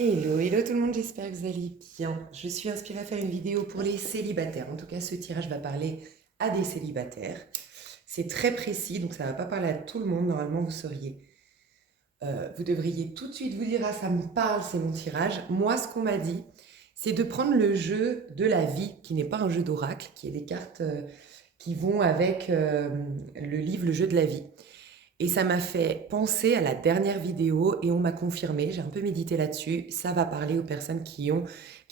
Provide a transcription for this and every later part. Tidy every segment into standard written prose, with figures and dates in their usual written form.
Hello, hello tout le monde, j'espère que vous allez bien. Je suis inspirée à faire une vidéo pour les célibataires. En tout cas, ce tirage va parler à des célibataires. C'est très précis, donc ça ne va pas parler à tout le monde. Normalement, vous devriez tout de suite vous dire, ah, ça me parle, c'est mon tirage. Moi, ce qu'on m'a dit, c'est de prendre le jeu de la vie, qui n'est pas un jeu d'oracle, qui est des cartes qui vont avec le livre Le jeu de la vie. Et ça m'a fait penser à la dernière vidéo et on m'a confirmé, j'ai un peu médité là-dessus, ça va parler aux personnes qui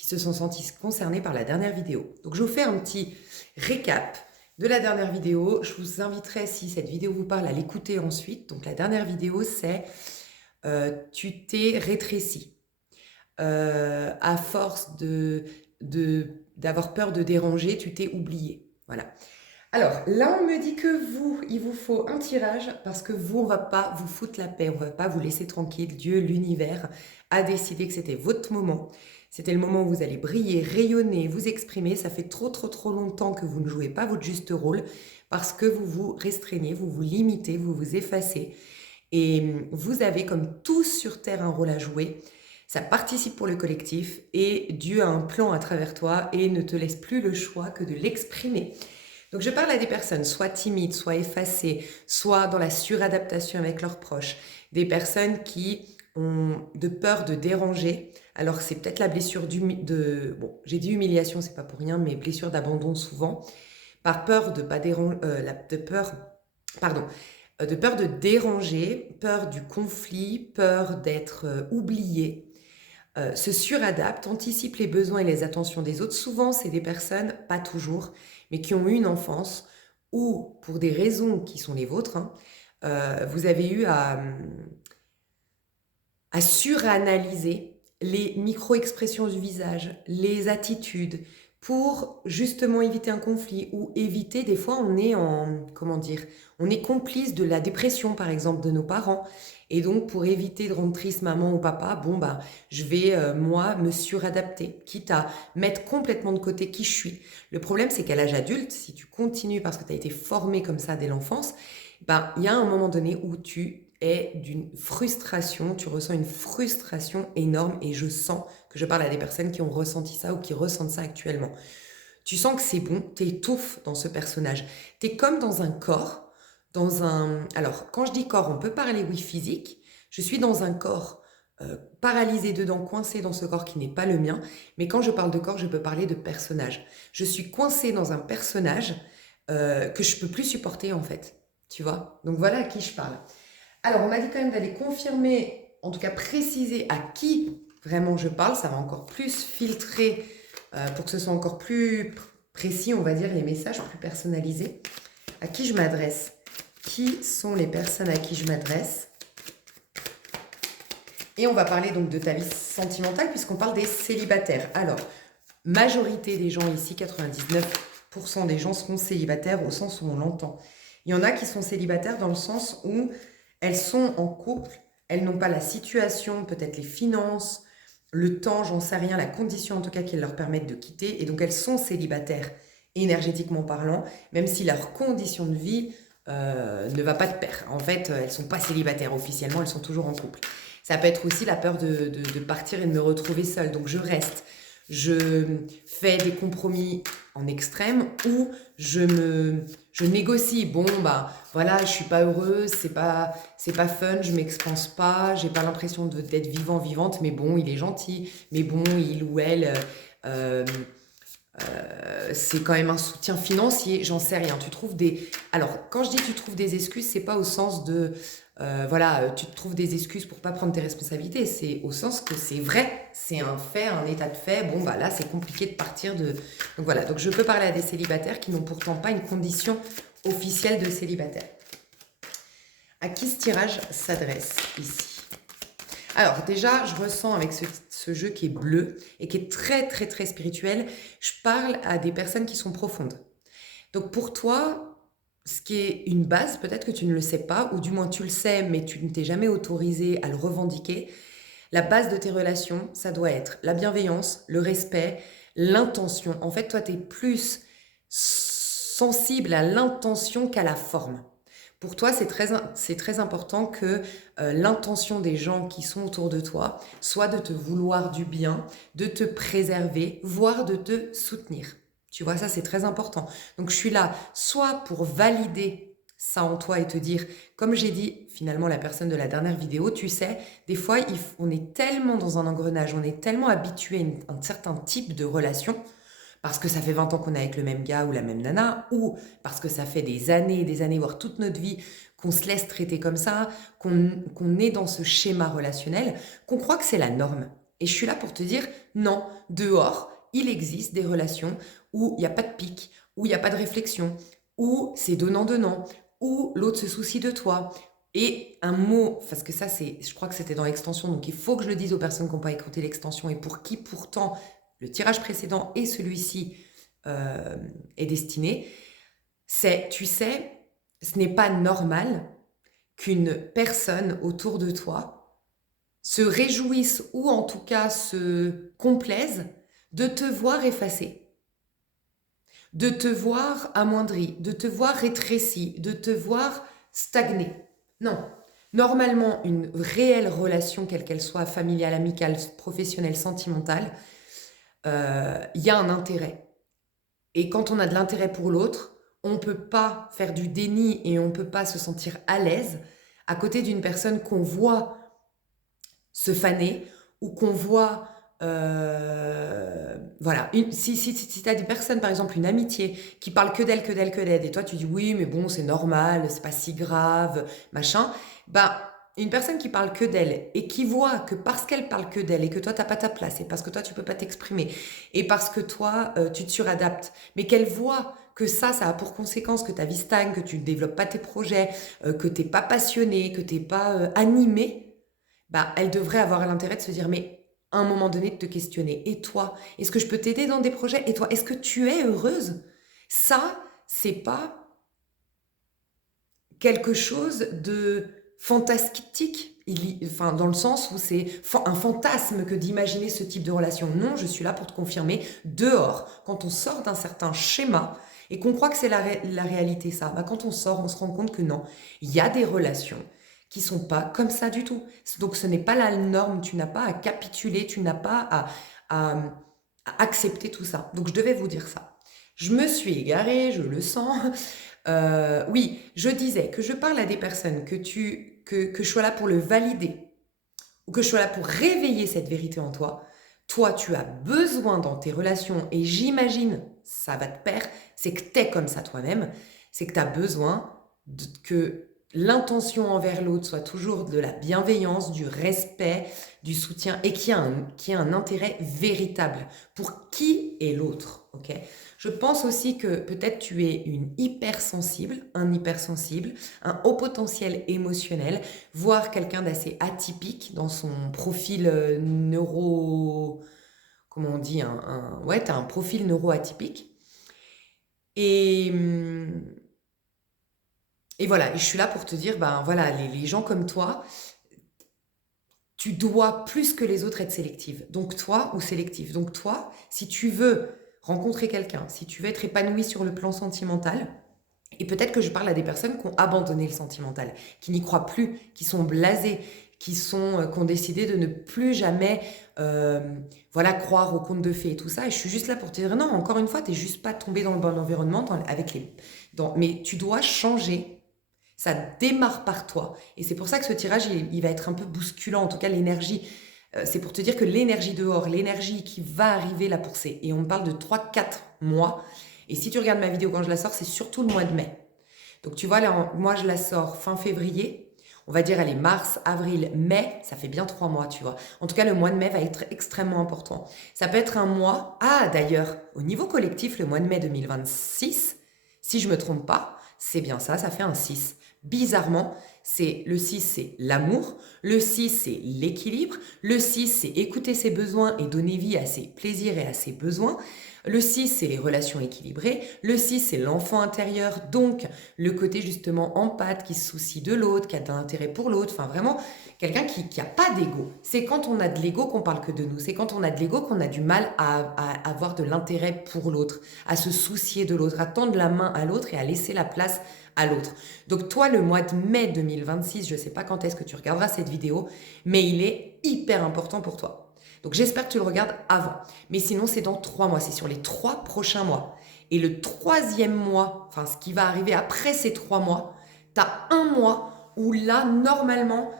se sont senties concernées par la dernière vidéo. Donc je vous fais un petit récap de la dernière vidéo. Je vous inviterai, si cette vidéo vous parle, à l'écouter ensuite. Donc la dernière vidéo, c'est tu t'es rétréci. À force d'avoir peur de déranger, tu t'es oublié. Voilà. Alors, là, on me dit que vous, il vous faut un tirage parce que vous, on va pas vous foutre la paix, on va pas vous laisser tranquille. Dieu, l'univers, a décidé que c'était votre moment. C'était le moment où vous allez briller, rayonner, vous exprimer. Ça fait trop, trop, trop longtemps que vous ne jouez pas votre juste rôle parce que vous vous restreignez, vous vous limitez, vous vous effacez. Et vous avez, comme tous sur Terre, un rôle à jouer. Ça participe pour le collectif et Dieu a un plan à travers toi et ne te laisse plus le choix que de l'exprimer. Donc je parle à des personnes soit timides, soit effacées, soit dans la suradaptation avec leurs proches, des personnes qui ont de peur de déranger. Alors c'est peut-être la blessure bon, j'ai dit humiliation, c'est pas pour rien, mais blessure d'abandon souvent, par peur de pas déranger, de peur de déranger, peur du conflit, peur d'être oublié. Se suradapte, anticipe les besoins et les attentions des autres. Souvent, c'est des personnes, pas toujours, mais qui ont eu une enfance où, pour des raisons qui sont les vôtres, hein, vous avez eu à suranalyser les micro-expressions du visage, les attitudes, pour justement éviter un conflit ou éviter, des fois on est comment dire, on est complice de la dépression par exemple de nos parents et donc pour éviter de rendre triste maman ou papa, bon bah je vais moi me suradapter, quitte à mettre complètement de côté qui je suis. Le problème c'est qu'à l'âge adulte, si tu continues parce que tu as été formé comme ça dès l'enfance, ben il y a un moment donné où tu es d'une frustration, tu ressens une frustration énorme et je sens que je parle à des personnes qui ont ressenti ça ou qui ressentent ça actuellement. Tu sens que c'est bon, t'étouffes dans ce personnage. T'es comme dans un corps, dans un... Alors, quand je dis corps, on peut parler, oui, physique. Je suis dans un corps paralysé dedans, coincé dans ce corps qui n'est pas le mien. Mais quand je parle de corps, je peux parler de personnage. Je suis coincé dans un personnage que je peux plus supporter en fait. Tu vois? Donc voilà à qui je parle. Alors, on m'a dit quand même d'aller confirmer, en tout cas préciser à qui vraiment je parle. Ça va encore plus filtrer pour que ce soit encore plus précis, on va dire, les messages plus personnalisés. À qui je m'adresse? Qui sont les personnes à qui je m'adresse? Et on va parler donc de ta vie sentimentale puisqu'on parle des célibataires. Alors, majorité des gens ici, 99% des gens seront célibataires au sens où on l'entend. Il y en a qui sont célibataires dans le sens où elles sont en couple, elles n'ont pas la situation, peut-être les finances, le temps, j'en sais rien, la condition en tout cas qui leur permettent de quitter. Et donc elles sont célibataires énergétiquement parlant, même si leur condition de vie ne va pas de pair. En fait, elles ne sont pas célibataires officiellement, elles sont toujours en couple. Ça peut être aussi la peur de partir et de me retrouver seule. Donc je reste. Je fais des compromis en extrême ou je négocie. Bon, bah voilà, je suis pas heureuse, c'est pas fun, je m'expanse pas, j'ai pas l'impression d'être vivante, mais bon, il est gentil, mais bon, il ou elle, euh, c'est quand même un soutien financier, j'en sais rien. Tu trouves des. Alors, quand je dis tu trouves des excuses, c'est pas au sens de. Voilà, tu te trouves des excuses pour pas prendre tes responsabilités. C'est au sens que c'est vrai, c'est un fait, un état de fait. Bon, bah là, c'est compliqué de partir de. Donc voilà, donc je peux parler à des célibataires qui n'ont pourtant pas une condition officielle de célibataire. À qui ce tirage s'adresse ici? Alors déjà, je ressens avec ce jeu qui est bleu et qui est très très très spirituel, je parle à des personnes qui sont profondes. Donc pour toi, ce qui est une base, peut-être que tu ne le sais pas, ou du moins tu le sais, mais tu ne t'es jamais autorisé à le revendiquer, la base de tes relations, ça doit être la bienveillance, le respect, l'intention. En fait, toi, tu es plus sensible à l'intention qu'à la forme. Pour toi, c'est très important que l'intention des gens qui sont autour de toi soit de te vouloir du bien, de te préserver, voire de te soutenir. Tu vois, ça, c'est très important. Donc, je suis là soit pour valider ça en toi et te dire, comme j'ai dit finalement la personne de la dernière vidéo, tu sais, des fois, on est tellement dans un engrenage, on est tellement habitué à un certain type de relation parce que ça fait 20 ans qu'on est avec le même gars ou la même nana, ou parce que ça fait des années, voire toute notre vie, qu'on se laisse traiter comme ça, qu'on est dans ce schéma relationnel, qu'on croit que c'est la norme. Et je suis là pour te dire, non, dehors, il existe des relations où il n'y a pas de pic, où il n'y a pas de réflexion, où c'est donnant-donnant, où l'autre se soucie de toi. Et un mot, parce que ça, je crois que c'était dans l'extension, donc il faut que je le dise aux personnes qui n'ont pas écouté l'extension et pour qui pourtant le tirage précédent et celui-ci est destiné, c'est, tu sais, ce n'est pas normal qu'une personne autour de toi se réjouisse ou en tout cas se complaise de te voir effacé, de te voir amoindri, de te voir rétréci, de te voir stagné. Non. Normalement, une réelle relation, quelle qu'elle soit, familiale, amicale, professionnelle, sentimentale, il y a un intérêt. Et quand on a de l'intérêt pour l'autre, on ne peut pas faire du déni et on ne peut pas se sentir à l'aise à côté d'une personne qu'on voit se faner ou qu'on voit... voilà, si tu as des personnes, par exemple une amitié, qui parlent que d'elle, que d'elle, que d'elle, et toi tu dis oui, mais bon, c'est normal, c'est pas si grave, machin, bah... Une personne qui parle que d'elle et qui voit que parce qu'elle parle que d'elle et que toi, tu n'as pas ta place et parce que toi, tu ne peux pas t'exprimer et parce que toi, tu te suradaptes, mais qu'elle voit que ça a pour conséquence que ta vie stagne, que tu ne développes pas tes projets, que tu n'es pas passionné, que tu n'es pas animé, bah, elle devrait avoir l'intérêt de se dire, mais à un moment donné, de te questionner. Et toi, est-ce que je peux t'aider dans des projets? Et toi, est-ce que tu es heureuse? Ça, c'est pas quelque chose de fantastique, enfin, dans le sens où c'est un fantasme que d'imaginer ce type de relation. Non, je suis là pour te confirmer, dehors, quand on sort d'un certain schéma et qu'on croit que c'est la réalité, ça, bah, quand on sort, on se rend compte que non, il y a des relations qui sont pas comme ça du tout. Donc ce n'est pas la norme, tu n'as pas à capituler, tu n'as pas à accepter tout ça. Donc je devais vous dire ça. Je me suis égarée, je le sens. Oui, je disais que je parle à des personnes que je sois là pour le valider ou que je sois là pour réveiller cette vérité en toi. Toi, tu as besoin dans tes relations, et j'imagine, ça va de pair, c'est que tu es comme ça toi-même, c'est que tu as besoin que l'intention envers l'autre soit toujours de la bienveillance, du respect, du soutien, et qu'il y ait un intérêt véritable pour qui est l'autre, ok? Je pense aussi que peut-être tu es une hypersensible, un hypersensible, un haut potentiel émotionnel, voire quelqu'un d'assez atypique dans son profil neuro... Comment on dit ouais, tu as un profil neuroatypique. Et, et voilà, et je suis là pour te dire, ben voilà, les gens comme toi, tu dois plus que les autres être sélective. Donc toi, ou sélectif. Donc toi, si tu veux rencontrer quelqu'un, si tu veux être épanoui sur le plan sentimental, et peut-être que je parle à des personnes qui ont abandonné le sentimental, qui n'y croient plus, qui sont blasées, qui ont décidé de ne plus jamais voilà, croire aux contes de fées et tout ça. Et je suis juste là pour te dire, non, encore une fois, tu n'es juste pas tombé dans le bon environnement mais tu dois changer. Ça démarre par toi. Et c'est pour ça que ce tirage, il va être un peu bousculant, en tout cas l'énergie. C'est pour te dire que l'énergie dehors, l'énergie qui va arriver là pour et on parle de 3-4 mois. Et si tu regardes ma vidéo quand je la sors, c'est surtout le mois de mai. Donc tu vois, là, moi je la sors fin février. On va dire, allez, mars, avril, mai, ça fait bien 3 mois, tu vois. En tout cas, le mois de mai va être extrêmement important. Ça peut être un mois... Ah, d'ailleurs, au niveau collectif, le mois de mai 2026, si je ne me trompe pas, c'est bien ça fait un 6. Bizarrement, le 6, c'est l'amour. Le 6, c'est l'équilibre. Le 6, c'est écouter ses besoins et donner vie à ses plaisirs et à ses besoins. Le 6, c'est les relations équilibrées. Le 6, c'est l'enfant intérieur, donc le côté justement empathe, qui se soucie de l'autre, qui a de l'intérêt pour l'autre. Enfin, vraiment, quelqu'un qui n'a pas d'ego. C'est quand on a de l'ego qu'on parle que de nous. C'est quand on a de l'ego qu'on a du mal à avoir de l'intérêt pour l'autre, à se soucier de l'autre, à tendre la main à l'autre et à laisser la place à l'autre. Donc toi, le mois de mai 2026, je ne sais pas quand est-ce que tu regarderas cette vidéo, mais il est hyper important pour toi. Donc j'espère que tu le regardes avant. Mais sinon, c'est dans 3 mois, c'est sur les 3 prochains mois. Et le 3e mois, enfin ce qui va arriver après ces 3 mois, tu as un mois où là, normalement,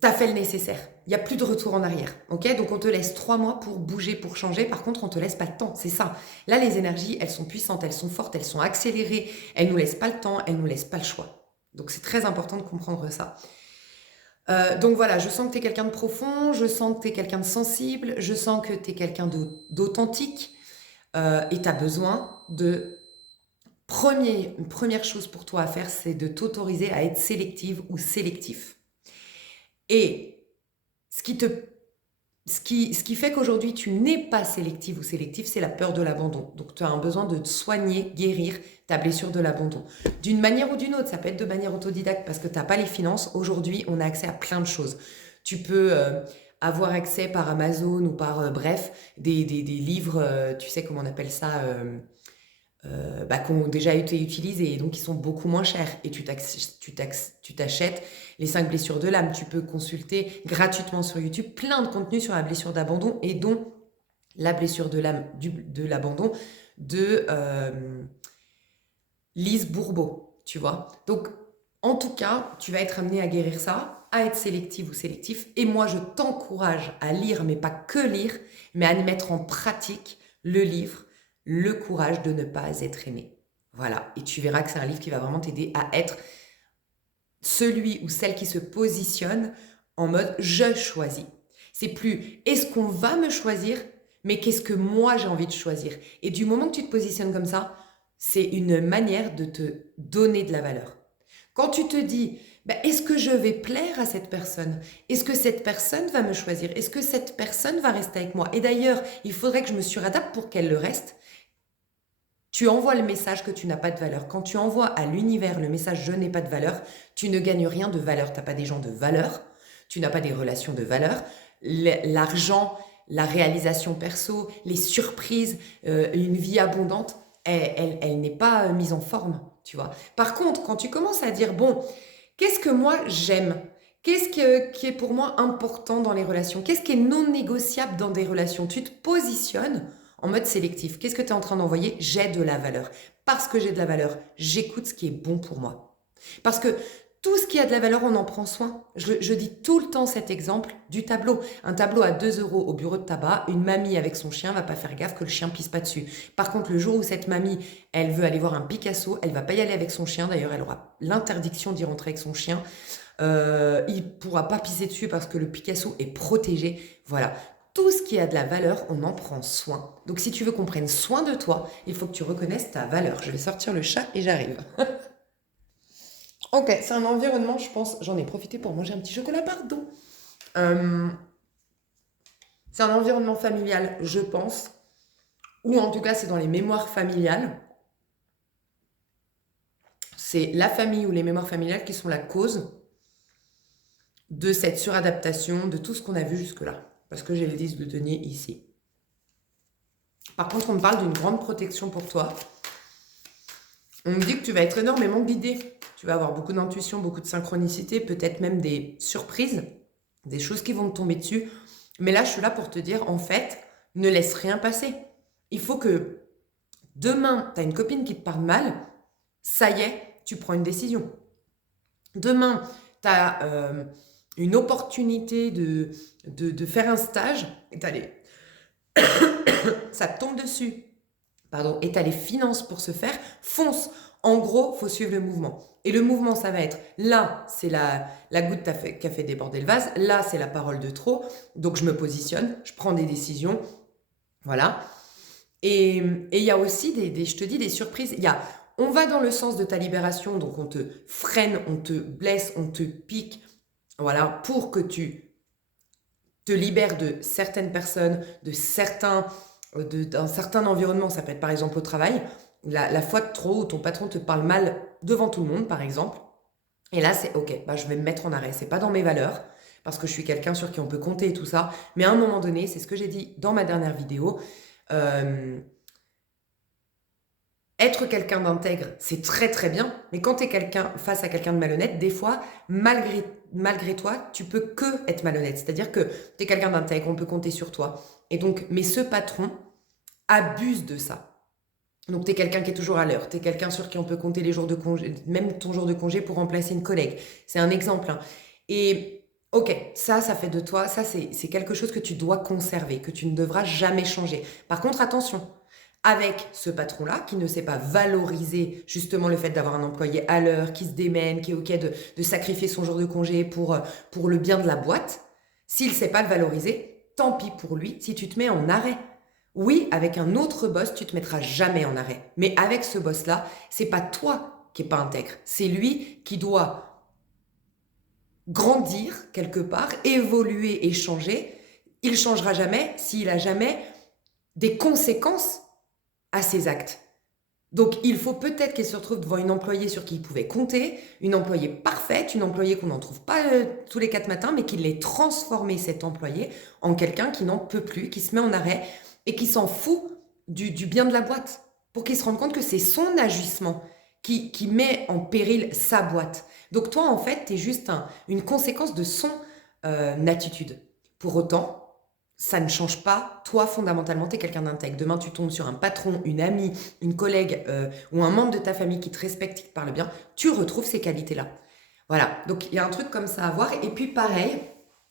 tu as fait le nécessaire. Il n'y a plus de retour en arrière. Ok, donc on te laisse 3 mois pour bouger, pour changer. Par contre, on te laisse pas de temps. C'est ça. Là, les énergies, elles sont puissantes, elles sont fortes, elles sont accélérées. Elles nous laissent pas le temps, elles nous laissent pas le choix. Donc c'est très important de comprendre ça. Donc voilà, je sens que tu es quelqu'un de profond, je sens que tu es quelqu'un de sensible, je sens que tu es quelqu'un d'authentique et tu as besoin de... Une première chose pour toi à faire, c'est de t'autoriser à être sélective ou sélectif. Et ce qui fait qu'aujourd'hui tu n'es pas sélective ou sélectif, c'est la peur de l'abandon. Donc tu as un besoin de te soigner, guérir ta blessure de l'abandon. D'une manière ou d'une autre, ça peut être de manière autodidacte parce que tu n'as pas les finances. Aujourd'hui, on a accès à plein de choses. Tu peux avoir accès par Amazon ou par, bref, des livres, tu sais comment on appelle ça qui ont déjà été utilisés et donc qui sont beaucoup moins chers. Et tu t'achètes les 5 blessures de l'âme. Tu peux consulter gratuitement sur YouTube plein de contenus sur la blessure d'abandon et dont la blessure de l'âme de l'abandon de Lise Bourbeau, tu vois. Donc, en tout cas, tu vas être amené à guérir ça, à être sélective ou sélectif. Et moi, je t'encourage à lire, mais pas que lire, mais à mettre en pratique le livre Le courage de ne pas être aimé. Voilà. Et tu verras que c'est un livre qui va vraiment t'aider à être celui ou celle qui se positionne en mode je choisis. C'est plus est-ce qu'on va me choisir, mais qu'est-ce que moi j'ai envie de choisir. Et du moment que tu te positionnes comme ça, c'est une manière de te donner de la valeur. Quand tu te dis est-ce que je vais plaire à cette personne? Est-ce que cette personne va me choisir? Est-ce que cette personne va rester avec moi? Et d'ailleurs, il faudrait que je me suradapte pour qu'elle le reste. Tu envoies le message que tu n'as pas de valeur. Quand tu envoies à l'univers le message « je n'ai pas de valeur », tu ne gagnes rien de valeur. Tu n'as pas des gens de valeur, tu n'as pas des relations de valeur. L'argent, la réalisation perso, les surprises, une vie abondante, elle n'est pas mise en forme, tu vois. Par contre, quand tu commences à dire « bon, qu'est-ce que moi j'aime ? Qu'est-ce qui est pour moi important dans les relations ? Qu'est-ce qui est non négociable dans des relations ?» Tu te positionnes en mode sélectif. Qu'est-ce que tu es en train d'envoyer? J'ai de la valeur. Parce que j'ai de la valeur, j'écoute ce qui est bon pour moi. Parce que tout ce qui a de la valeur, on en prend soin. Je dis tout le temps cet exemple du tableau. Un tableau à 2 € au bureau de tabac, une mamie avec son chien va pas faire gaffe que le chien pisse pas dessus. Par contre, le jour où cette mamie, elle veut aller voir un Picasso, elle va pas y aller avec son chien. D'ailleurs, elle aura l'interdiction d'y rentrer avec son chien. Il pourra pas pisser dessus parce que le Picasso est protégé. Voilà. Tout ce qui a de la valeur, on en prend soin. Donc si tu veux qu'on prenne soin de toi, il faut que tu reconnaisses ta valeur. Je vais sortir le chat et j'arrive. Ok, c'est un environnement, je pense, j'en ai profité pour manger un petit chocolat, pardon. C'est un environnement familial, je pense, ou en tout cas c'est dans les mémoires familiales. C'est la famille ou les mémoires familiales qui sont la cause de cette suradaptation, de tout ce qu'on a vu jusque-là. Parce que j'ai le 10 de denier ici. Par contre, on me parle d'une grande protection pour toi. On me dit que tu vas être énormément guidé. Tu vas avoir beaucoup d'intuition, beaucoup de synchronicité, peut-être même des surprises, des choses qui vont te tomber dessus. Mais là, je suis là pour te dire, en fait, ne laisse rien passer. Il faut que demain, tu as une copine qui te parle mal, ça y est, tu prends une décision. Demain, tu as une opportunité de faire un stage, et ça te tombe dessus, pardon, et tu as les finances pour se faire, fonce. En gros, il faut suivre le mouvement. Et le mouvement, ça va être, là, c'est la goutte qui a fait déborder le vase, là, c'est la parole de trop, donc je me positionne, je prends des décisions, voilà. Et il y a aussi, je te dis, des surprises. On va dans le sens de ta libération, donc on te freine, on te blesse, on te pique, voilà, pour que tu te libères de certaines personnes, d'un certain environnement. Ça peut être par exemple au travail, la fois de trop où ton patron te parle mal devant tout le monde, par exemple. Et là, c'est ok, je vais me mettre en arrêt. C'est pas dans mes valeurs, parce que je suis quelqu'un sur qui on peut compter et tout ça. Mais à un moment donné, c'est ce que j'ai dit dans ma dernière vidéo, être quelqu'un d'intègre, c'est très très bien. mais quand tu es face à quelqu'un de malhonnête, des fois, malgré toi, tu peux que être malhonnête. C'est-à-dire que tu es quelqu'un d'intègre, on peut compter sur toi. Et donc, mais ce patron abuse de ça. Donc, tu es quelqu'un qui est toujours à l'heure. Tu es quelqu'un sur qui on peut compter les jours de congé, même ton jour de congé pour remplacer une collègue. C'est un exemple, hein. Et ok, ça fait de toi, ça c'est quelque chose que tu dois conserver, que tu ne devras jamais changer. Par contre, attention, avec ce patron-là qui ne sait pas valoriser justement le fait d'avoir un employé à l'heure, qui se démène, qui est ok de sacrifier son jour de congé pour le bien de la boîte, s'il ne sait pas le valoriser, tant pis pour lui si tu te mets en arrêt. Oui, avec un autre boss, tu te mettras jamais en arrêt. Mais avec ce boss-là, c'est pas toi qui est pas intègre. C'est lui qui doit grandir quelque part, évoluer et changer. Il changera jamais s'il a jamais des conséquences à ses actes. Donc, il faut peut-être qu'il se retrouve devant une employée sur qui il pouvait compter, une employée parfaite, une employée qu'on n'en trouve pas tous les 4 matins, mais qu'il ait transformé cet employé en quelqu'un qui n'en peut plus, qui se met en arrêt et qui s'en fout du bien de la boîte, pour qu'il se rende compte que c'est son agissement qui met en péril sa boîte. Donc toi, en fait, tu es juste une conséquence de son attitude. Pour autant, ça ne change pas, toi, fondamentalement, tu es quelqu'un d'intègre. Demain, tu tombes sur un patron, une amie, une collègue ou un membre de ta famille qui te respecte, qui te parle bien, tu retrouves ces qualités-là. Voilà, donc il y a un truc comme ça à voir. Et puis pareil,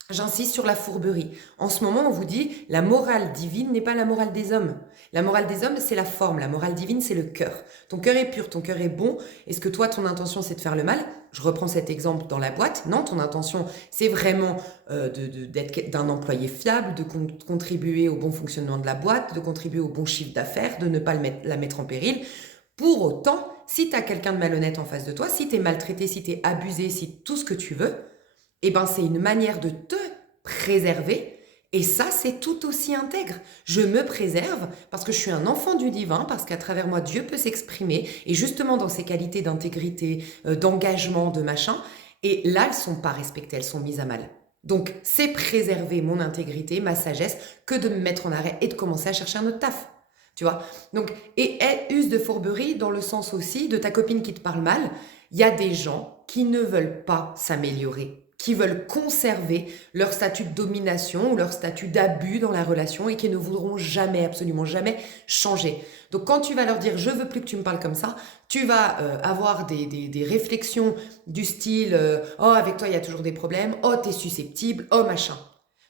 j'insiste sur la fourberie. En ce moment, on vous dit, la morale divine n'est pas la morale des hommes. La morale des hommes, c'est la forme. La morale divine, c'est le cœur. Ton cœur est pur, ton cœur est bon. Est-ce que toi, ton intention, c'est de faire le mal? Je reprends cet exemple dans la boîte. Non, ton intention, c'est vraiment d'être d'un employé fiable, de contribuer au bon fonctionnement de la boîte, de contribuer au bon chiffre d'affaires, de ne pas la mettre en péril. Pour autant, si tu as quelqu'un de malhonnête en face de toi, si tu es maltraité, si tu es abusé, si tout ce que tu veux, eh ben c'est une manière de te préserver. Et ça, c'est tout aussi intègre. Je me préserve parce que je suis un enfant du divin, parce qu'à travers moi, Dieu peut s'exprimer. Et justement, dans ces qualités d'intégrité, d'engagement, de machin, et là, elles ne sont pas respectées, elles sont mises à mal. Donc, c'est préserver mon intégrité, ma sagesse, que de me mettre en arrêt et de commencer à chercher un autre taf. Tu vois? Donc, et elle use de fourberie dans le sens aussi de ta copine qui te parle mal. Il y a des gens qui ne veulent pas s'améliorer, qui veulent conserver leur statut de domination ou leur statut d'abus dans la relation et qui ne voudront jamais, absolument jamais changer. Donc quand tu vas leur dire « je veux plus que tu me parles comme ça », tu vas avoir des réflexions du style « oh avec toi il y a toujours des problèmes, oh t'es susceptible, oh machin ».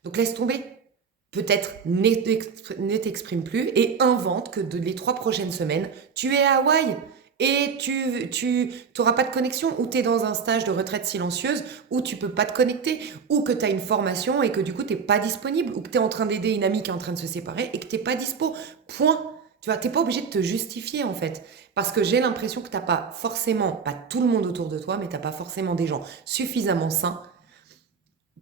Donc laisse tomber. Peut-être ne t'exprime plus et invente que les 3 prochaines semaines, tu es à Hawaï. Et tu n'auras pas de connexion, ou tu es dans un stage de retraite silencieuse, où tu peux pas te connecter, ou que tu as une formation et que du coup tu n'es pas disponible, ou que tu es en train d'aider une amie qui est en train de se séparer et que tu n'es pas dispo. Point. Tu vois, tu n'es pas obligé de te justifier en fait. Parce que j'ai l'impression que tu n'as pas forcément, pas tout le monde autour de toi, mais tu n'as pas forcément des gens suffisamment sains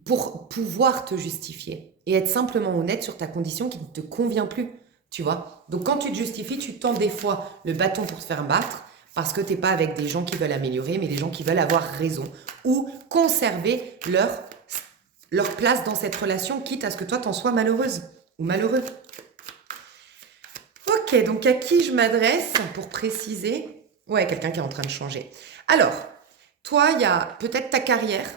pour pouvoir te justifier et être simplement honnête sur ta condition qui ne te convient plus. Tu vois? Donc quand tu te justifies, tu tends des fois le bâton pour te faire battre parce que tu n'es pas avec des gens qui veulent améliorer, mais des gens qui veulent avoir raison ou conserver leur place dans cette relation, quitte à ce que toi t'en sois malheureuse ou malheureux. Ok, donc à qui je m'adresse pour préciser? Ouais, quelqu'un qui est en train de changer. Alors, toi, il y a peut-être ta carrière.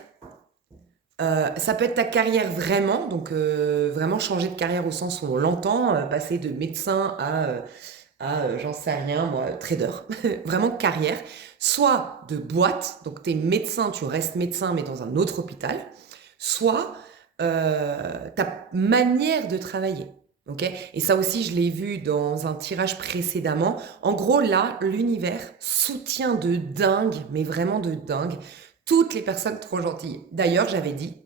Ça peut être ta carrière vraiment, donc vraiment changer de carrière au sens où on l'entend, passer de médecin à j'en sais rien, moi, trader, vraiment carrière, soit de boîte, donc tu es médecin, tu restes médecin mais dans un autre hôpital, soit ta manière de travailler. Okay, et ça aussi, je l'ai vu dans un tirage précédemment. En gros, là, l'univers soutient de dingue, mais vraiment de dingue, toutes les personnes trop gentilles. D'ailleurs, j'avais dit,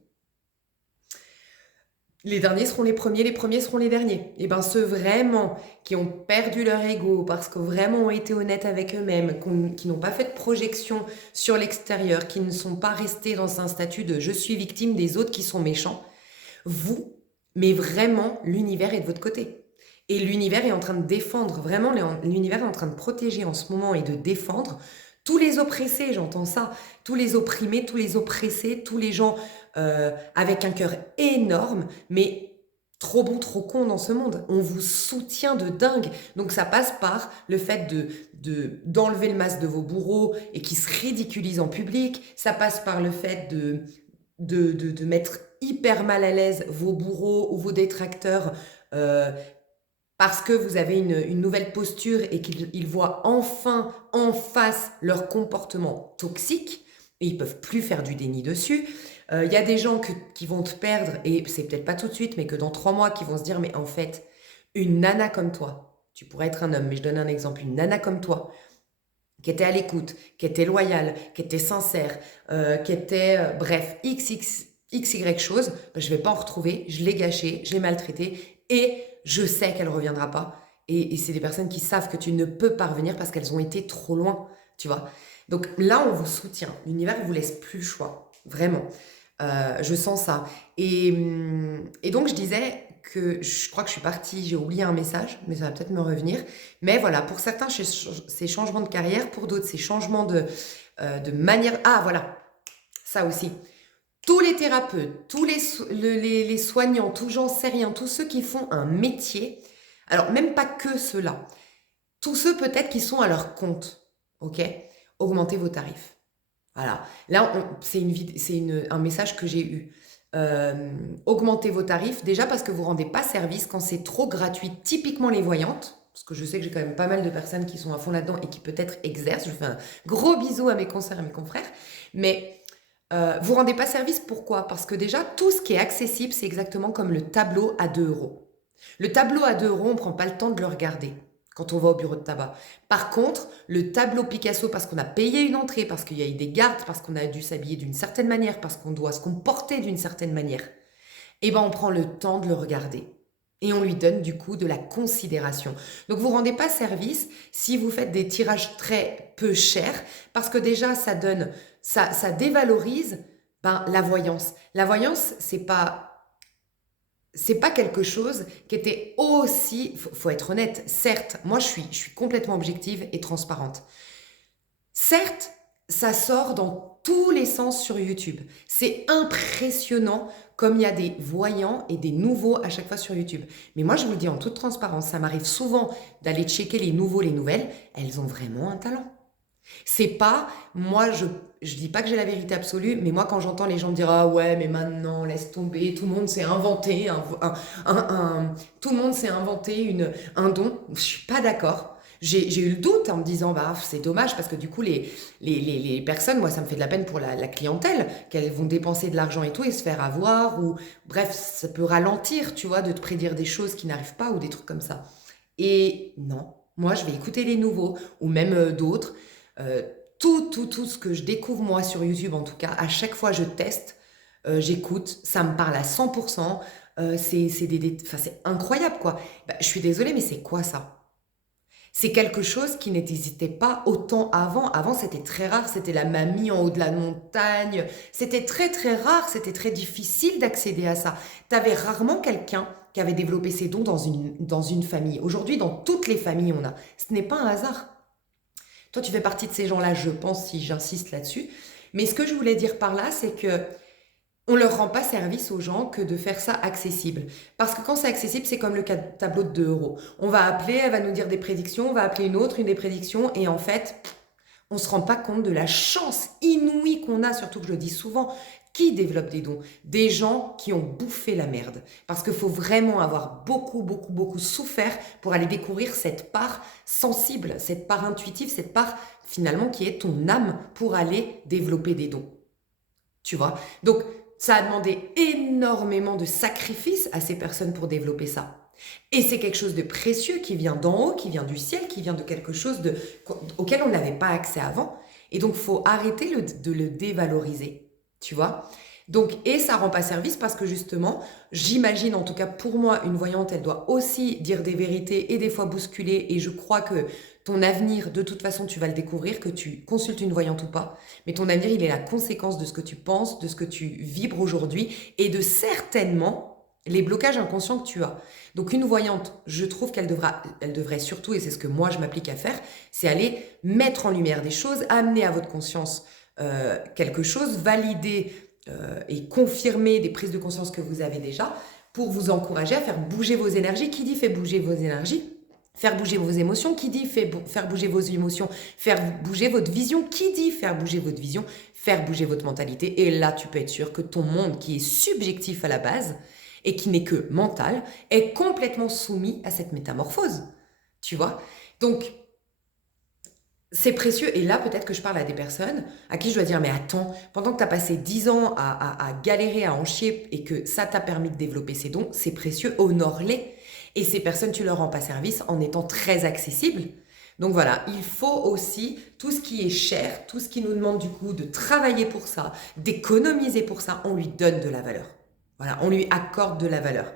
les derniers seront les premiers seront les derniers. Et bien ceux vraiment qui ont perdu leur ego parce que vraiment ont été honnêtes avec eux-mêmes, qui n'ont pas fait de projection sur l'extérieur, qui ne sont pas restés dans un statut de « je suis victime des autres qui sont méchants », vous, mais vraiment, l'univers est de votre côté. Et l'univers est en train de défendre, vraiment, l'univers est en train de protéger en ce moment et de défendre tous les oppressés, j'entends ça, tous les opprimés, tous les oppressés, tous les gens avec un cœur énorme, mais trop bon, trop con dans ce monde. On vous soutient de dingue. Donc ça passe par le fait d'enlever le masque de vos bourreaux et qui se ridiculisent en public. Ça passe par le fait de mettre hyper mal à l'aise vos bourreaux ou vos détracteurs parce que vous avez une nouvelle posture et qu'ils voient enfin en face leur comportement toxique et ils peuvent plus faire du déni dessus. Il y a des gens qui vont te perdre, et c'est peut-être pas tout de suite, mais que dans 3 mois, qui vont se dire, mais en fait, une nana comme toi, tu pourrais être un homme, mais je donne un exemple, une nana comme toi, qui était à l'écoute, qui était loyale, qui était sincère, qui était, bref, XY chose, ben, je vais pas en retrouver, je l'ai gâchée, je l'ai maltraitée, et je sais qu'elle reviendra pas. Et c'est des personnes qui savent que tu ne peux pas revenir parce qu'elles ont été trop loin, tu vois. Donc là, on vous soutient. L'univers ne vous laisse plus le choix, vraiment. Je sens ça. Et donc, je disais que je crois que je suis partie, j'ai oublié un message, mais ça va peut-être me revenir. Mais voilà, pour certains, c'est changements de carrière, pour d'autres, c'est changements de manière. Ah, voilà, ça aussi. Tous les thérapeutes, tous les soignants, tous j'en sais rien, tous ceux qui font un métier, alors même pas que ceux-là, tous ceux peut-être qui sont à leur compte, ok? Augmentez vos tarifs. Voilà. Là, c'est un message que j'ai eu. Augmentez vos tarifs, déjà parce que vous ne rendez pas service quand c'est trop gratuit, typiquement les voyantes, parce que je sais que j'ai quand même pas mal de personnes qui sont à fond là-dedans et qui peut-être exercent. Je fais un gros bisou à mes consoeurs et à mes confrères. Mais vous ne rendez pas service, pourquoi? Parce que déjà, tout ce qui est accessible, c'est exactement comme le tableau à 2 euros. Le tableau à 2 euros, on ne prend pas le temps de le regarder quand on va au bureau de tabac. Par contre, le tableau Picasso, parce qu'on a payé une entrée, parce qu'il y a eu des gardes, parce qu'on a dû s'habiller d'une certaine manière, parce qu'on doit se comporter d'une certaine manière, eh ben on prend le temps de le regarder. Et on lui donne du coup de la considération. Donc vous ne rendez pas service si vous faites des tirages très peu chers, parce que déjà ça dévalorise la voyance. La voyance, c'est pas quelque chose qui était aussi, faut être honnête, certes, moi je suis complètement objective et transparente. Certes, ça sort dans tous les sens sur YouTube. C'est impressionnant comme il y a des voyants et des nouveaux à chaque fois sur YouTube. Mais moi je vous le dis en toute transparence, ça m'arrive souvent d'aller checker les nouveaux, les nouvelles, elles ont vraiment un talent. C'est pas, moi je dis pas que j'ai la vérité absolue, mais moi quand j'entends les gens dire ah ouais mais maintenant laisse tomber, tout le monde s'est inventé tout le monde s'est inventé un don, je suis pas d'accord. J'ai eu le doute en me disant bah c'est dommage parce que du coup les personnes, moi ça me fait de la peine pour la clientèle, qu'elles vont dépenser de l'argent et tout et se faire avoir ou bref ça peut ralentir tu vois de te prédire des choses qui n'arrivent pas ou des trucs comme ça. Et non, moi je vais écouter les nouveaux ou même d'autres. Euh, tout ce que je découvre moi sur YouTube, en tout cas, à chaque fois je teste, j'écoute, ça me parle à 100%, enfin, c'est incroyable quoi. Bah, je suis désolée, mais c'est quoi ça? C'est quelque chose qui n'existait pas autant avant. Avant, c'était très rare, c'était la mamie en haut de la montagne. C'était très très rare, c'était très difficile d'accéder à ça. Tu avais rarement quelqu'un qui avait développé ses dons dans une famille. Aujourd'hui, dans toutes les familles, on a. Ce n'est pas un hasard. Toi, tu fais partie de ces gens-là, je pense, si j'insiste là-dessus. Mais ce que je voulais dire par là, c'est que on leur rend pas service aux gens que de faire ça accessible. Parce que quand c'est accessible, c'est comme le tableau de 2 euros. On va appeler, elle va nous dire des prédictions, on va appeler une des prédictions, et en fait, on se rend pas compte de la chance inouïe qu'on a, surtout que je le dis souvent, qui développe des dons? Des gens qui ont bouffé la merde. Parce qu'il faut vraiment avoir beaucoup, beaucoup, beaucoup souffert pour aller découvrir cette part sensible, cette part intuitive, cette part finalement qui est ton âme pour aller développer des dons. Tu vois? Donc, ça a demandé énormément de sacrifices à ces personnes pour développer ça. Et c'est quelque chose de précieux qui vient d'en haut, qui vient du ciel, qui vient de quelque chose auquel on n'avait pas accès avant. Et donc, il faut arrêter de le dévaloriser. Tu vois? Donc, et ça rend pas service parce que justement, j'imagine, en tout cas pour moi, une voyante, elle doit aussi dire des vérités et des fois bousculer. Et je crois que ton avenir, de toute façon, tu vas le découvrir, que tu consultes une voyante ou pas. Mais ton avenir, il est la conséquence de ce que tu penses, de ce que tu vibres aujourd'hui et de certainement les blocages inconscients que tu as. Donc une voyante, je trouve elle devrait surtout, et c'est ce que moi je m'applique à faire, c'est aller mettre en lumière des choses, amener à votre conscience quelque chose, valider et confirmer des prises de conscience que vous avez déjà, pour vous encourager à faire bouger vos énergies. Qui dit fait bouger vos énergies? Faire bouger vos émotions. Qui dit faire bouger vos émotions? Faire bouger votre vision. Qui dit faire bouger votre vision? Faire bouger votre mentalité. Et là, tu peux être sûr que ton monde, qui est subjectif à la base et qui n'est que mental, est complètement soumis à cette métamorphose. Tu vois? Donc, c'est précieux. Et là, peut-être que je parle à des personnes à qui je dois dire, mais attends, pendant que tu as passé 10 ans à galérer, à en chier, et que ça t'a permis de développer ces dons, c'est précieux, honore-les. Et ces personnes, tu leur rends pas service en étant très accessible. Donc voilà, il faut aussi tout ce qui est cher, tout ce qui nous demande du coup de travailler pour ça, d'économiser pour ça, on lui donne de la valeur. Voilà, on lui accorde de la valeur.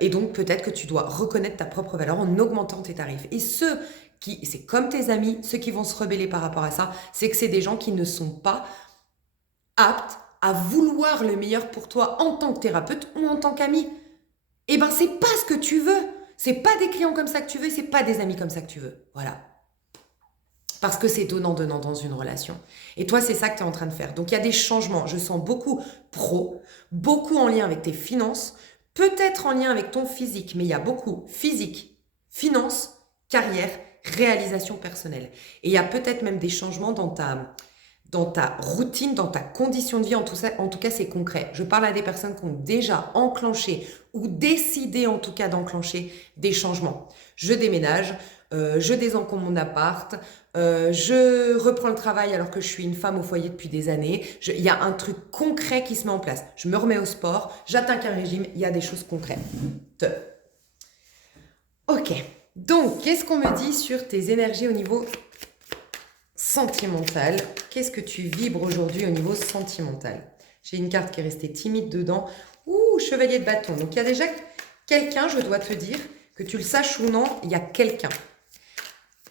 Et donc peut-être que tu dois reconnaître ta propre valeur en augmentant tes tarifs. Et c'est comme tes amis, ceux qui vont se rebeller par rapport à ça, c'est que c'est des gens qui ne sont pas aptes à vouloir le meilleur pour toi en tant que thérapeute ou en tant qu'ami. Eh ben, c'est pas ce que tu veux. C'est pas des clients comme ça que tu veux, c'est pas des amis comme ça que tu veux. Voilà. Parce que c'est donnant-donnant dans une relation. Et toi, c'est ça que tu es en train de faire. Donc, il y a des changements. Je sens beaucoup pro, beaucoup en lien avec tes finances, peut-être en lien avec ton physique, mais il y a beaucoup physique, finance, carrière, réalisation personnelle. Et il y a peut-être même des changements dans ta routine, dans ta condition de vie. En tout cas, c'est concret. Je parle à des personnes qui ont déjà enclenché ou décidé en tout cas d'enclencher des changements. Je déménage, je désencombre mon appart, je reprends le travail alors que je suis une femme au foyer depuis des années. Il y a un truc concret qui se met en place. Je me remets au sport, j'atteins un régime, il y a des choses concrètes. Ok, donc qu'est-ce qu'on me dit sur tes énergies au niveau sentimental? Qu'est-ce que tu vibres aujourd'hui au niveau sentimental? J'ai une carte qui est restée timide dedans. Ouh, chevalier de bâton. Donc, il y a déjà quelqu'un, je dois te dire, que tu le saches ou non, il y a quelqu'un.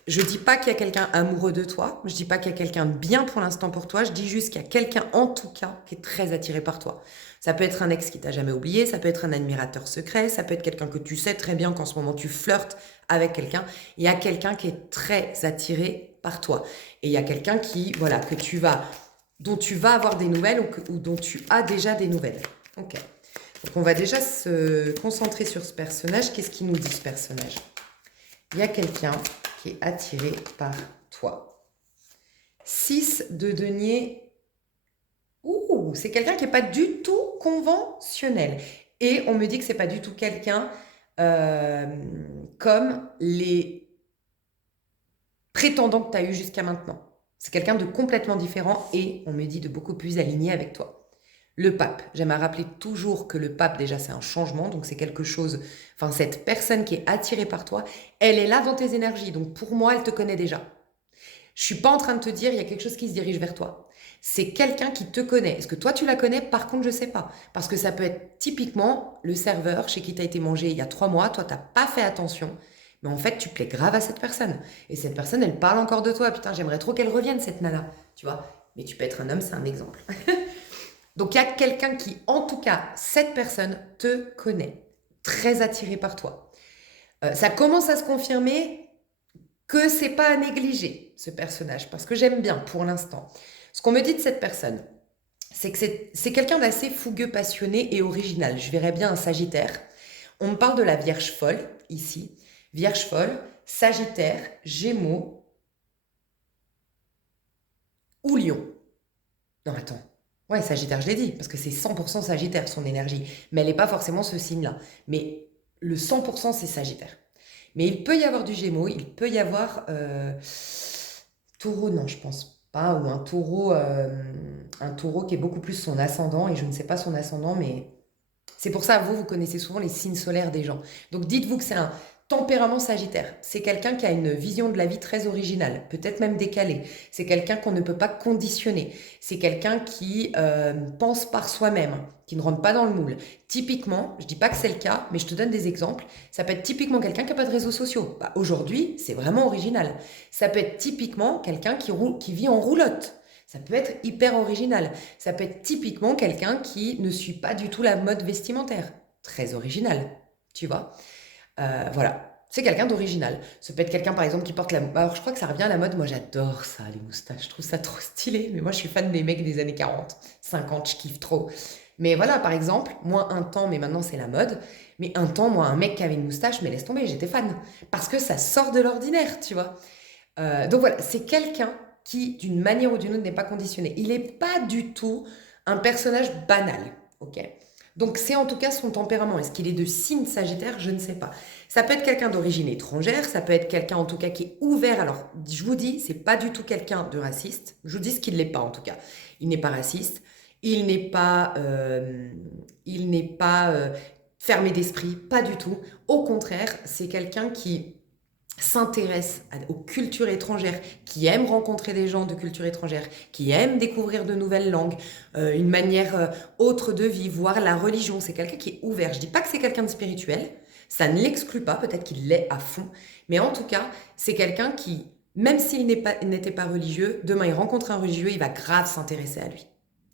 Je ne dis pas qu'il y a quelqu'un amoureux de toi. Je ne dis pas qu'il y a quelqu'un de bien pour l'instant pour toi. Je dis juste qu'il y a quelqu'un, en tout cas, qui est très attiré par toi. Ça peut être un ex qui t'a jamais oublié. Ça peut être un admirateur secret. Ça peut être quelqu'un que tu sais très bien qu'en ce moment, tu flirtes avec quelqu'un. Il y a quelqu'un qui est très attiré par toi. Et il y a quelqu'un qui, voilà, dont tu vas avoir des nouvelles ou dont tu as déjà des nouvelles. Ok. Donc, on va déjà se concentrer sur ce personnage. Qu'est-ce qu'il nous dit, ce personnage? Il y a quelqu'un qui est attiré par toi. 6 de denier. Ouh, c'est quelqu'un qui n'est pas du tout conventionnel. Et on me dit que c'est pas du tout quelqu'un comme les prétendants que tu as eu jusqu'à maintenant. C'est quelqu'un de complètement différent et on me dit de beaucoup plus aligné avec toi. Le pape, j'aime à rappeler toujours que le pape, déjà, c'est un changement, donc c'est quelque chose, enfin, cette personne qui est attirée par toi, elle est là dans tes énergies, donc pour moi, elle te connaît déjà. Je suis pas en train de te dire, il y a quelque chose qui se dirige vers toi. C'est quelqu'un qui te connaît. Est-ce que toi, tu la connais? Par contre, je sais pas. Parce que ça peut être typiquement le serveur chez qui tu as été mangé il y a 3 mois, toi, tu n'as pas fait attention, mais en fait, tu plais grave à cette personne. Et cette personne, elle parle encore de toi. Putain, j'aimerais trop qu'elle revienne, cette nana, tu vois. Mais tu peux être un homme, c'est un exemple. Donc, il y a quelqu'un qui, en tout cas, cette personne te connaît, très attiré par toi. Ça commence à se confirmer que c'est pas à négliger, ce personnage, parce que j'aime bien pour l'instant. Ce qu'on me dit de cette personne, c'est que c'est quelqu'un d'assez fougueux, passionné et original. Je verrais bien un Sagittaire. On me parle de la Vierge folle, ici. Vierge folle, Sagittaire, Gémeaux ou Lion. Non, attends. Ouais, Sagittaire, je l'ai dit, parce que c'est 100% Sagittaire, son énergie. Mais elle n'est pas forcément ce signe-là. Mais le 100%, c'est Sagittaire. Mais il peut y avoir du Gémeaux, il peut y avoir Taureau, non, je pense pas, ou un taureau qui est beaucoup plus son ascendant, et je ne sais pas son ascendant, mais c'est pour ça, vous connaissez souvent les signes solaires des gens. Donc dites-vous que c'est un tempérament Sagittaire. C'est quelqu'un qui a une vision de la vie très originale, peut-être même décalée. C'est quelqu'un qu'on ne peut pas conditionner. C'est quelqu'un qui pense par soi-même, qui ne rentre pas dans le moule. Typiquement, je dis pas que c'est le cas, mais je te donne des exemples. Ça peut être typiquement quelqu'un qui n'a pas de réseaux sociaux. Bah, aujourd'hui, c'est vraiment original. Ça peut être typiquement quelqu'un qui vit en roulotte. Ça peut être hyper original. Ça peut être typiquement quelqu'un qui ne suit pas du tout la mode vestimentaire. Très original, tu vois. Voilà, c'est quelqu'un d'original. Ça peut être quelqu'un, par exemple, qui porte la... Alors, je crois que ça revient à la mode. Moi, j'adore ça, les moustaches. Je trouve ça trop stylé. Mais moi, je suis fan des mecs des années 40, 50. Je kiffe trop. Mais voilà, par exemple, moi, un temps, mais maintenant c'est la mode, mais un temps, moi, un mec qui avait une moustache, mais laisse tomber, j'étais fan. Parce que ça sort de l'ordinaire, tu vois. Donc voilà, c'est quelqu'un qui, d'une manière ou d'une autre, n'est pas conditionné. Il n'est pas du tout un personnage banal, ok? Donc c'est en tout cas son tempérament. Est-ce qu'il est de signe Sagittaire? Je ne sais pas. Ça peut être quelqu'un d'origine étrangère, ça peut être quelqu'un en tout cas qui est ouvert. Alors je vous dis, c'est pas du tout quelqu'un de raciste. Je vous dis ce qu'il n'est pas en tout cas. Il n'est pas raciste, il n'est pas, fermé d'esprit, pas du tout. Au contraire, c'est quelqu'un qui s'intéresse aux cultures étrangères, qui aime rencontrer des gens de culture étrangère, qui aime découvrir de nouvelles langues, une manière autre de vivre, voire la religion. C'est quelqu'un qui est ouvert. Je dis pas que c'est quelqu'un de spirituel, ça ne l'exclut pas, peut-être qu'il l'est à fond, mais en tout cas, c'est quelqu'un qui, même s'il n'était pas religieux, demain il rencontre un religieux, il va grave s'intéresser à lui.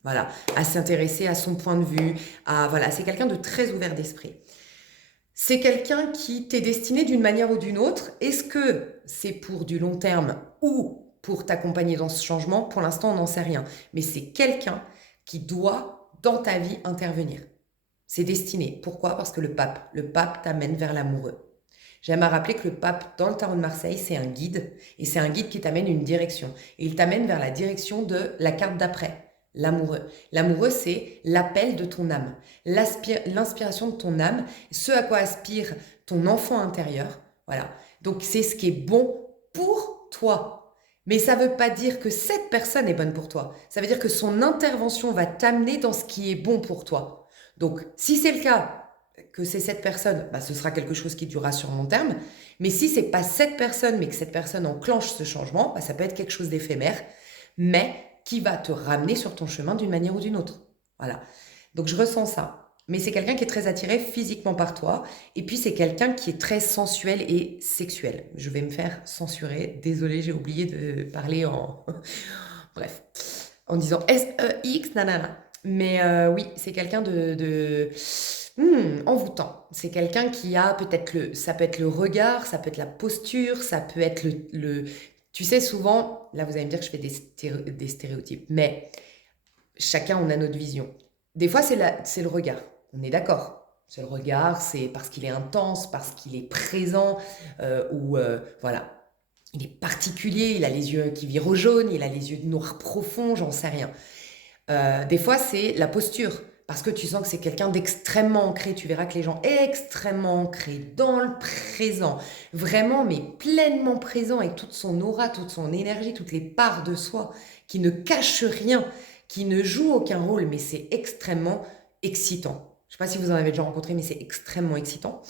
Voilà, à s'intéresser à son point de vue, voilà, c'est quelqu'un de très ouvert d'esprit. C'est quelqu'un qui t'est destiné d'une manière ou d'une autre. Est-ce que c'est pour du long terme ou pour t'accompagner dans ce changement? Pour l'instant, on n'en sait rien. Mais c'est quelqu'un qui doit, dans ta vie, intervenir. C'est destiné. Pourquoi? Parce que le pape t'amène vers l'amoureux. J'aime à rappeler que le pape, dans le tarot de Marseille, c'est un guide. Et c'est un guide qui t'amène une direction. Et il t'amène vers la direction de la carte d'après. L'amoureux. L'amoureux, c'est l'appel de ton âme, l'inspiration de ton âme, ce à quoi aspire ton enfant intérieur. Voilà. Donc, c'est ce qui est bon pour toi. Mais ça ne veut pas dire que cette personne est bonne pour toi. Ça veut dire que son intervention va t'amener dans ce qui est bon pour toi. Donc, si c'est le cas, que c'est cette personne, bah, ce sera quelque chose qui durera sur long terme. Mais si c'est pas cette personne, mais que cette personne enclenche ce changement, bah, ça peut être quelque chose d'éphémère. Mais qui va te ramener sur ton chemin d'une manière ou d'une autre. Voilà. Donc je ressens ça. Mais c'est quelqu'un qui est très attiré physiquement par toi. Et puis c'est quelqu'un qui est très sensuel et sexuel. Je vais me faire censurer. Désolée, j'ai oublié de parler en... Bref. En disant S-E-X, nanana. Mais oui, c'est quelqu'un envoûtant. C'est quelqu'un qui a peut-être ça peut être le regard, ça peut être la posture, ça peut être tu sais, souvent, là vous allez me dire que je fais des stéréotypes, mais chacun on a notre vision. Des fois c'est le regard, on est d'accord. C'est le regard, c'est parce qu'il est intense, parce qu'il est présent, ou voilà. Il est particulier, il a les yeux qui virent au jaune, il a les yeux noirs profonds, j'en sais rien. Des fois c'est la posture, parce que tu sens que c'est quelqu'un d'extrêmement ancré. Tu verras que les gens extrêmement ancrés dans le présent, vraiment, mais pleinement présent avec toute son aura, toute son énergie, toutes les parts de soi, qui ne cachent rien, qui ne jouent aucun rôle, mais c'est extrêmement excitant. Je ne sais pas si vous en avez déjà rencontré, mais c'est extrêmement excitant.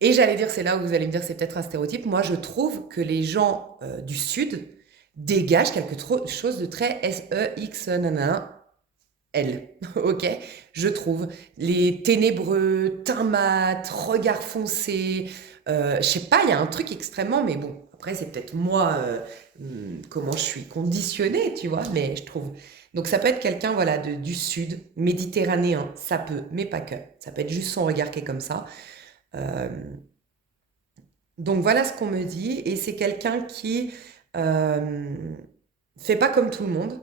Et j'allais dire, c'est là où vous allez me dire, c'est peut-être un stéréotype. Moi, je trouve que les gens du Sud dégagent quelque chose de très S-E-X, nanana, elle, ok? Je trouve. Les ténébreux, teint mat, regard foncé, je sais pas, il y a un truc extrêmement, mais bon, après c'est peut-être moi, comment je suis conditionnée, tu vois, mais je trouve. Donc ça peut être quelqu'un, voilà, du sud, méditerranéen, ça peut, mais pas que. Ça peut être juste son regard qui est comme ça. Euh, donc voilà ce qu'on me dit, et c'est quelqu'un qui fait pas comme tout le monde,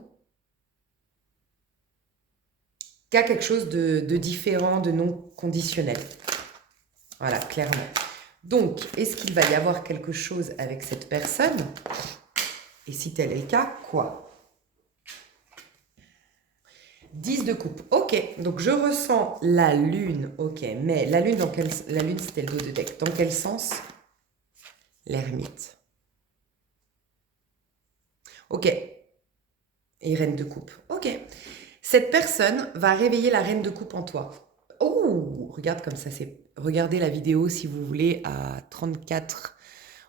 qui a quelque chose de différent, de non conditionnel. Voilà, clairement. Donc, est-ce qu'il va y avoir quelque chose avec cette personne? Et si tel est le cas, quoi? 10 de coupe. Ok, donc je ressens la lune. Ok, mais la lune, la lune c'était le dos de deck. Dans quel sens? L'ermite. Ok. Et reine de coupe. Ok. Cette personne va réveiller la reine de coupe en toi. Oh, regarde comme ça, regardez la vidéo si vous voulez à 34,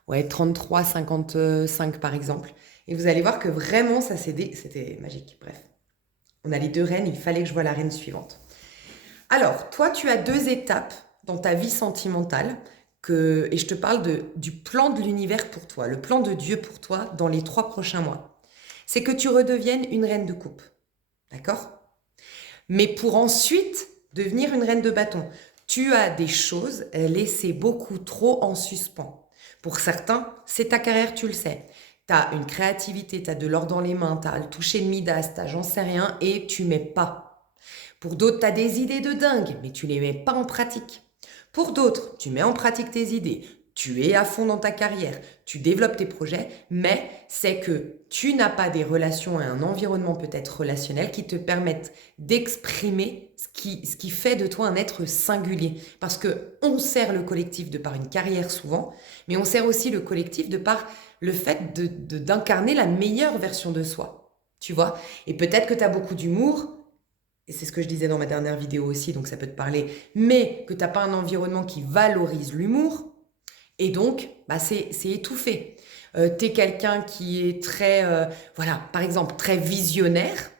ouais, 33, 55 par exemple. Et vous allez voir que vraiment, c'était magique. Bref, on a les deux reines, il fallait que je voie la reine suivante. Alors, toi, tu as deux étapes dans ta vie sentimentale, et je te parle du plan de l'univers pour toi, le plan de Dieu pour toi dans les 3 prochains mois. C'est que tu redeviennes une reine de coupe. D'accord? Mais pour ensuite devenir une reine de bâton, tu as des choses laissées beaucoup trop en suspens. Pour certains, c'est ta carrière, tu le sais. Tu as une créativité, tu as de l'or dans les mains, tu as le toucher de Midas, tu j'en sais rien, et tu mets pas. Pour d'autres, tu as des idées de dingue, mais tu ne les mets pas en pratique. Pour d'autres, tu mets en pratique tes idées, tu es à fond dans ta carrière, tu développes tes projets, mais c'est que tu n'as pas des relations et un environnement peut-être relationnel qui te permettent d'exprimer ce qui fait de toi un être singulier. Parce qu'on sert le collectif de par une carrière souvent, mais on sert aussi le collectif de par le fait d'incarner la meilleure version de soi. Tu vois? Et peut-être que tu as beaucoup d'humour, et c'est ce que je disais dans ma dernière vidéo aussi, donc ça peut te parler, mais que tu n'as pas un environnement qui valorise l'humour, et donc, bah c'est étouffé. Tu es quelqu'un qui est très, voilà, par exemple, très visionnaire,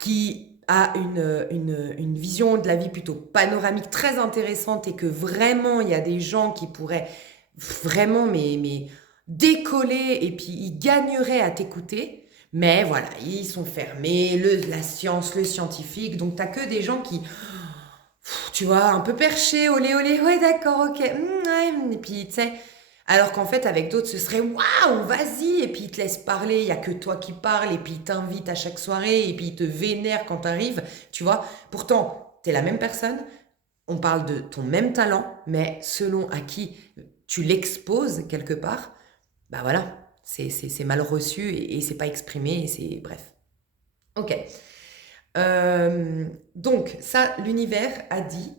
qui a une vision de la vie plutôt panoramique, très intéressante, et que vraiment, il y a des gens qui pourraient vraiment mais décoller, et puis ils gagneraient à t'écouter. Mais voilà, ils sont fermés, la science, le scientifique, donc t'as que des gens qui, tu vois, un peu perché, olé olé, ouais d'accord, ok, ouais, et puis tu sais, alors qu'en fait avec d'autres ce serait waouh, vas-y, et puis ils te laissent parler, il y a que toi qui parles, et puis ils t'invitent à chaque soirée, et puis ils te vénèrent quand t'arrives, tu vois, pourtant t'es la même personne, on parle de ton même talent, mais selon à qui tu l'exposes quelque part, bah voilà, c'est mal reçu, et c'est pas exprimé, et c'est bref. Ok. Donc, ça, l'univers a dit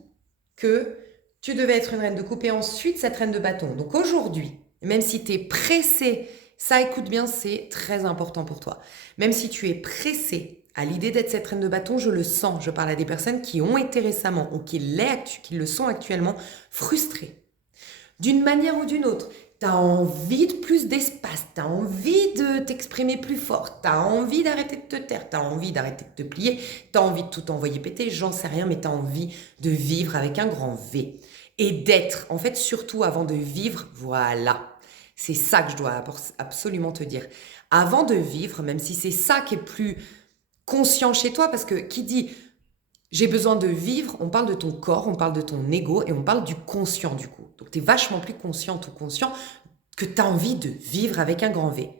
que tu devais être une reine de coupe et ensuite cette reine de bâton. Donc aujourd'hui, même si tu es pressé, ça écoute bien, c'est très important pour toi. Même si tu es pressé à l'idée d'être cette reine de bâton, je le sens. Je parle à des personnes qui ont été récemment ou qui le sont actuellement frustrées. D'une manière ou d'une autre, tu as envie de plus d'espace, tu as envie de t'exprimer plus fort, tu as envie d'arrêter de te taire, tu as envie d'arrêter de te plier, tu as envie de tout envoyer péter, j'en sais rien, mais tu as envie de vivre avec un grand V. Et d'être, en fait, surtout avant de vivre, voilà. C'est ça que je dois absolument te dire. Avant de vivre, même si c'est ça qui est plus conscient chez toi, parce que qui dit j'ai besoin de vivre, on parle de ton corps, on parle de ton ego et on parle du conscient du coup. Donc tu es vachement plus consciente ou conscient que tu as envie de vivre avec un grand V.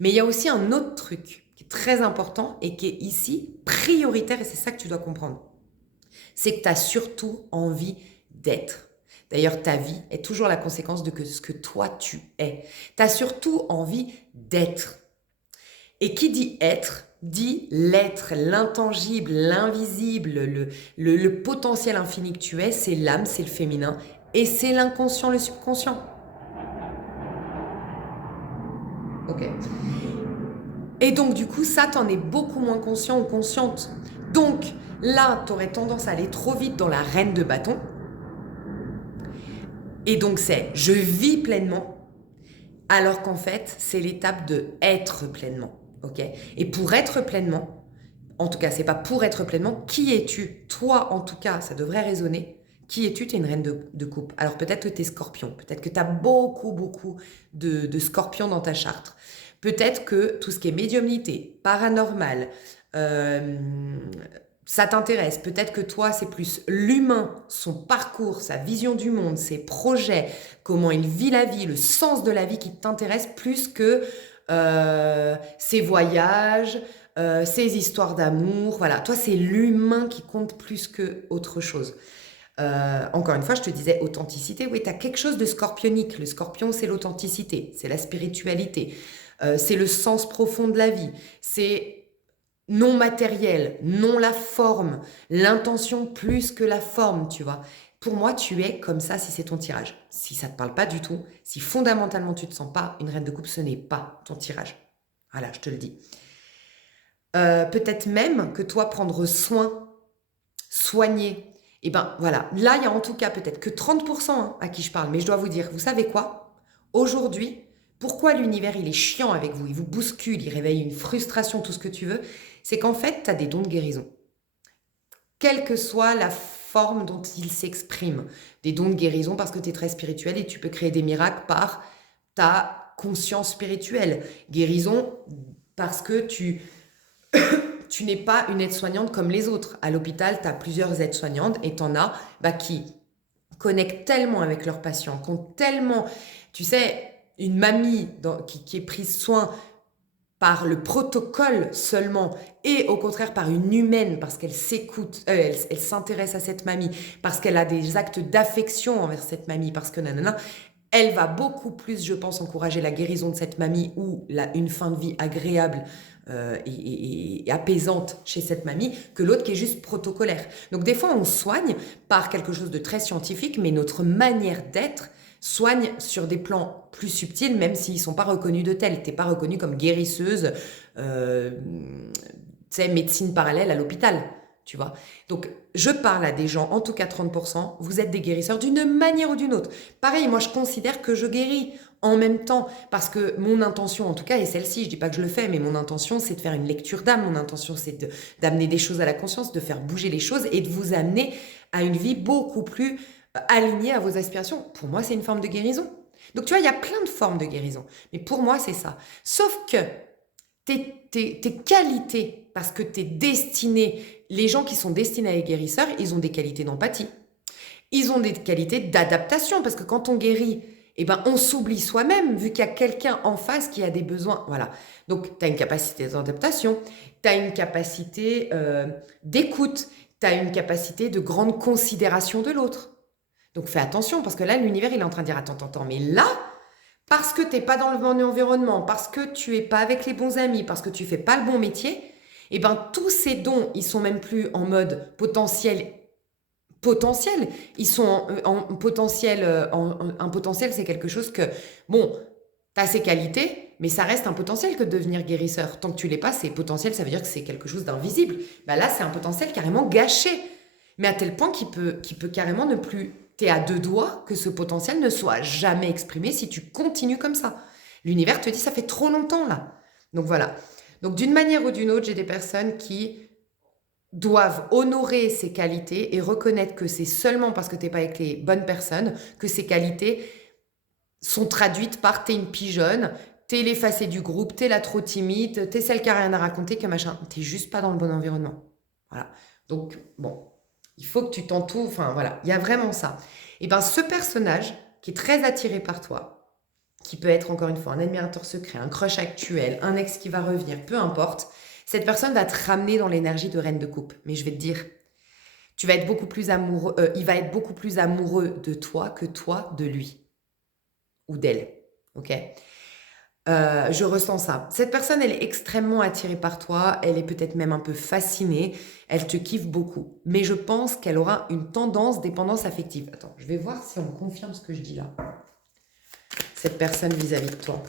Mais il y a aussi un autre truc qui est très important et qui est ici prioritaire, et c'est ça que tu dois comprendre. C'est que tu as surtout envie d'être. D'ailleurs, ta vie est toujours la conséquence de ce que toi tu es. Tu as surtout envie d'être. Et qui dit être, dit l'être, l'intangible, l'invisible, le potentiel infini que tu es, c'est l'âme, c'est le féminin, et c'est l'inconscient, le subconscient. Ok. Et donc du coup, ça, t'en es beaucoup moins conscient ou consciente. Donc là, t'aurais tendance à aller trop vite dans la reine de bâton. Et donc c'est je vis pleinement, alors qu'en fait, c'est l'étape de être pleinement. Ok. Et pour être pleinement, en tout cas, c'est pas pour être pleinement, qui es-tu? Toi, en tout cas, ça devrait résonner. Qui es-tu? Tu es une reine de coupe. Alors peut-être que tu es scorpion, peut-être que tu as beaucoup, beaucoup de scorpions dans ta charte. Peut-être que tout ce qui est médiumnité, paranormal, ça t'intéresse. Peut-être que toi, c'est plus l'humain, son parcours, sa vision du monde, ses projets, comment il vit la vie, le sens de la vie qui t'intéresse plus que ses voyages, ses histoires d'amour. Voilà, toi, c'est l'humain qui compte plus que autre chose. Encore une fois, je te disais authenticité. Oui, tu as quelque chose de scorpionique. Le scorpion, c'est l'authenticité, c'est la spiritualité, c'est le sens profond de la vie, c'est non matériel, non la forme, l'intention plus que la forme, tu vois. Pour moi, tu es comme ça si c'est ton tirage. Si ça ne te parle pas du tout, si fondamentalement tu ne te sens pas une reine de coupe, ce n'est pas ton tirage. Voilà, je te le dis. Peut-être même que toi, prendre soin, soigner, et ben voilà, là, il y a en tout cas peut-être que 30% à qui je parle, mais je dois vous dire, vous savez quoi? Aujourd'hui, pourquoi l'univers, il est chiant avec vous, il vous bouscule, il réveille une frustration, tout ce que tu veux, c'est qu'en fait, tu as des dons de guérison. Quelle que soit la forme dont ils s'expriment. Des dons de guérison parce que tu es très spirituel et tu peux créer des miracles par ta conscience spirituelle. Guérison parce que tu n'es pas une aide-soignante comme les autres. À l'hôpital, tu as plusieurs aides-soignantes et tu en as qui connectent tellement avec leurs patients, qui ont tellement... Tu sais, une mamie qui est prise soin par le protocole seulement et au contraire par une humaine parce qu'elle s'écoute, elle s'intéresse à cette mamie, parce qu'elle a des actes d'affection envers cette mamie, parce que nanana, elle va beaucoup plus, je pense, encourager la guérison de cette mamie ou une fin de vie agréable et apaisante chez cette mamie que l'autre qui est juste protocolaire. Donc des fois, on soigne par quelque chose de très scientifique, mais notre manière d'être soigne sur des plans plus subtils, même s'ils ne sont pas reconnus de tels. Tu n'es pas reconnue comme guérisseuse, médecine parallèle à l'hôpital, tu vois. Donc, je parle à des gens, en tout cas 30%, vous êtes des guérisseurs d'une manière ou d'une autre. Pareil, moi, je considère que je guéris en même temps, parce que mon intention, en tout cas, est celle-ci, je dis pas que je le fais, mais mon intention, c'est de faire une lecture d'âme, mon intention, c'est d'amener des choses à la conscience, de faire bouger les choses et de vous amener à une vie beaucoup plus alignée à vos aspirations. Pour moi, c'est une forme de guérison. Donc, tu vois, il y a plein de formes de guérison, mais pour moi, c'est ça. Sauf que tes qualités, parce que t'es destiné, les gens qui sont destinés à être guérisseurs, ils ont des qualités d'empathie. Ils ont des qualités d'adaptation, parce que quand on guérit, eh ben, on s'oublie soi-même, vu qu'il y a quelqu'un en face qui a des besoins. Voilà. Donc, tu as une capacité d'adaptation, tu as une capacité d'écoute, tu as une capacité de grande considération de l'autre. Donc, fais attention, parce que là, l'univers, il est en train de dire, attends, mais là, parce que tu n'es pas dans le bon environnement, parce que tu n'es pas avec les bons amis, parce que tu ne fais pas le bon métier, eh ben, tous ces dons, ils sont même plus en mode potentiel. Ils sont en potentiel. Un potentiel, c'est quelque chose que, bon, tu as ses qualités, mais ça reste un potentiel que de devenir guérisseur. Tant que tu l'es pas, c'est potentiel, ça veut dire que c'est quelque chose d'invisible. Bah là, c'est un potentiel carrément gâché. Mais à tel point qu'il peut carrément ne plus... Tu es à deux doigts que ce potentiel ne soit jamais exprimé si tu continues comme ça. L'univers te dit, ça fait trop longtemps là. Donc voilà. Donc d'une manière ou d'une autre, j'ai des personnes qui doivent honorer ces qualités et reconnaître que c'est seulement parce que tu n'es pas avec les bonnes personnes que ces qualités sont traduites par t'es une pigeonne, t'es l'effacée du groupe, t'es la trop timide, t'es celle qui a rien à raconter, que machin. T'es juste pas dans le bon environnement. Voilà. Donc, bon, il faut que tu t'entoures, enfin voilà, il y a vraiment ça. Et bien ce personnage qui est très attiré par toi, qui peut être encore une fois un admirateur secret, un crush actuel, un ex qui va revenir, peu importe, cette personne va te ramener dans l'énergie de reine de coupe. Mais je vais te dire, tu vas être beaucoup plus amoureux, il va être beaucoup plus amoureux de toi que toi de lui ou d'elle. Ok ? Je ressens ça. Cette personne, elle est extrêmement attirée par toi, elle est peut-être même un peu fascinée, elle te kiffe beaucoup. Mais je pense qu'elle aura une dépendance affective. Attends, je vais voir si on confirme ce que je dis là. Cette personne vis-à-vis de toi.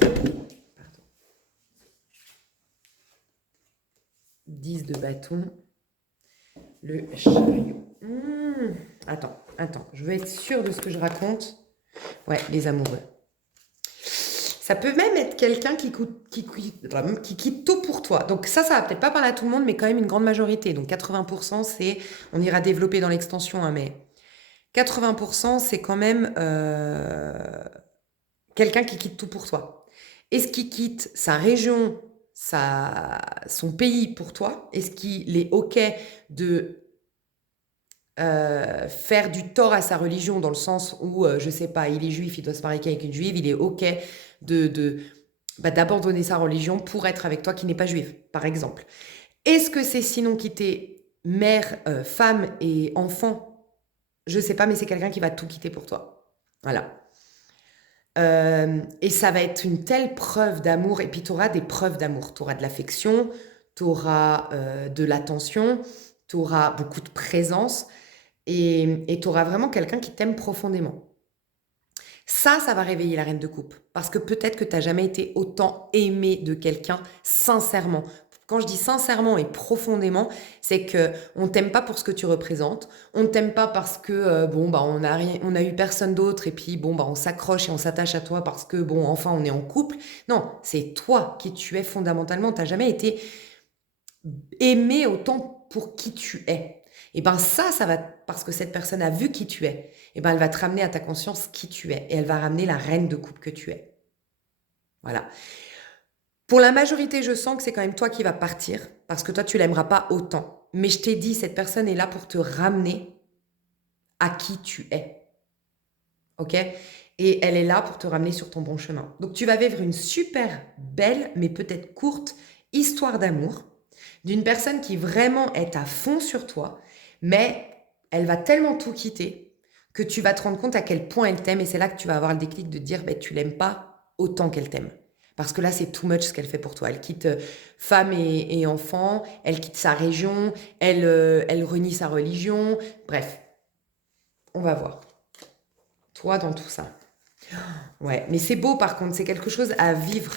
Pardon. 10 de bâton. Le chariot. Attends, je veux être sûre de ce que je raconte. Ouais, les amoureux. Ça peut même être quelqu'un qui quitte tout pour toi. Donc ça va peut-être pas parler à tout le monde, mais quand même une grande majorité. Donc 80%, c'est, on ira développer dans l'extension, hein, mais 80%, c'est quand même quelqu'un qui quitte tout pour toi. Est-ce qu'il quitte sa région, son pays pour toi? Est-ce qu'il est OK de faire du tort à sa religion dans le sens où, je sais pas, il est juif, il doit se marier avec une juive, il est OK d'abandonner sa religion pour être avec toi qui n'est pas juive, par exemple. Est-ce que c'est sinon quitter mère, femme et enfant? Je sais pas, mais c'est quelqu'un qui va tout quitter pour toi. Voilà. Et ça va être une telle preuve d'amour, et puis tu auras des preuves d'amour. Tu auras de l'affection, tu auras de l'attention, tu auras beaucoup de présence, et tu auras vraiment quelqu'un qui t'aime profondément. Ça va réveiller la reine de coupe. Parce que peut-être que tu n'as jamais été autant aimé de quelqu'un sincèrement. Quand je dis sincèrement et profondément, c'est qu'on ne t'aime pas pour ce que tu représentes. On ne t'aime pas parce que, on a eu personne d'autre et puis, on s'accroche et on s'attache à toi parce que, enfin, on est en couple. Non, c'est toi qui tu es fondamentalement. Tu n'as jamais été aimé autant pour qui tu es. Et bien ça va, parce que cette personne a vu qui tu es, et ben elle va te ramener à ta conscience qui tu es, et elle va ramener la reine de coupe que tu es. Voilà. Pour la majorité, je sens que c'est quand même toi qui vas partir, parce que toi, tu l'aimeras pas autant. Mais je t'ai dit, cette personne est là pour te ramener à qui tu es. Ok ? et elle est là pour te ramener sur ton bon chemin. Donc tu vas vivre une super belle, mais peut-être courte, histoire d'amour d'une personne qui vraiment est à fond sur toi, mais elle va tellement tout quitter que tu vas te rendre compte à quel point elle t'aime, et c'est là que tu vas avoir le déclic de dire tu l'aimes pas autant qu'elle t'aime. Parce que là, c'est too much ce qu'elle fait pour toi. Elle quitte femme et enfant, elle quitte sa région, elle renie sa religion. Bref, on va voir. Toi dans tout ça. Ouais, mais c'est beau par contre, c'est quelque chose à vivre.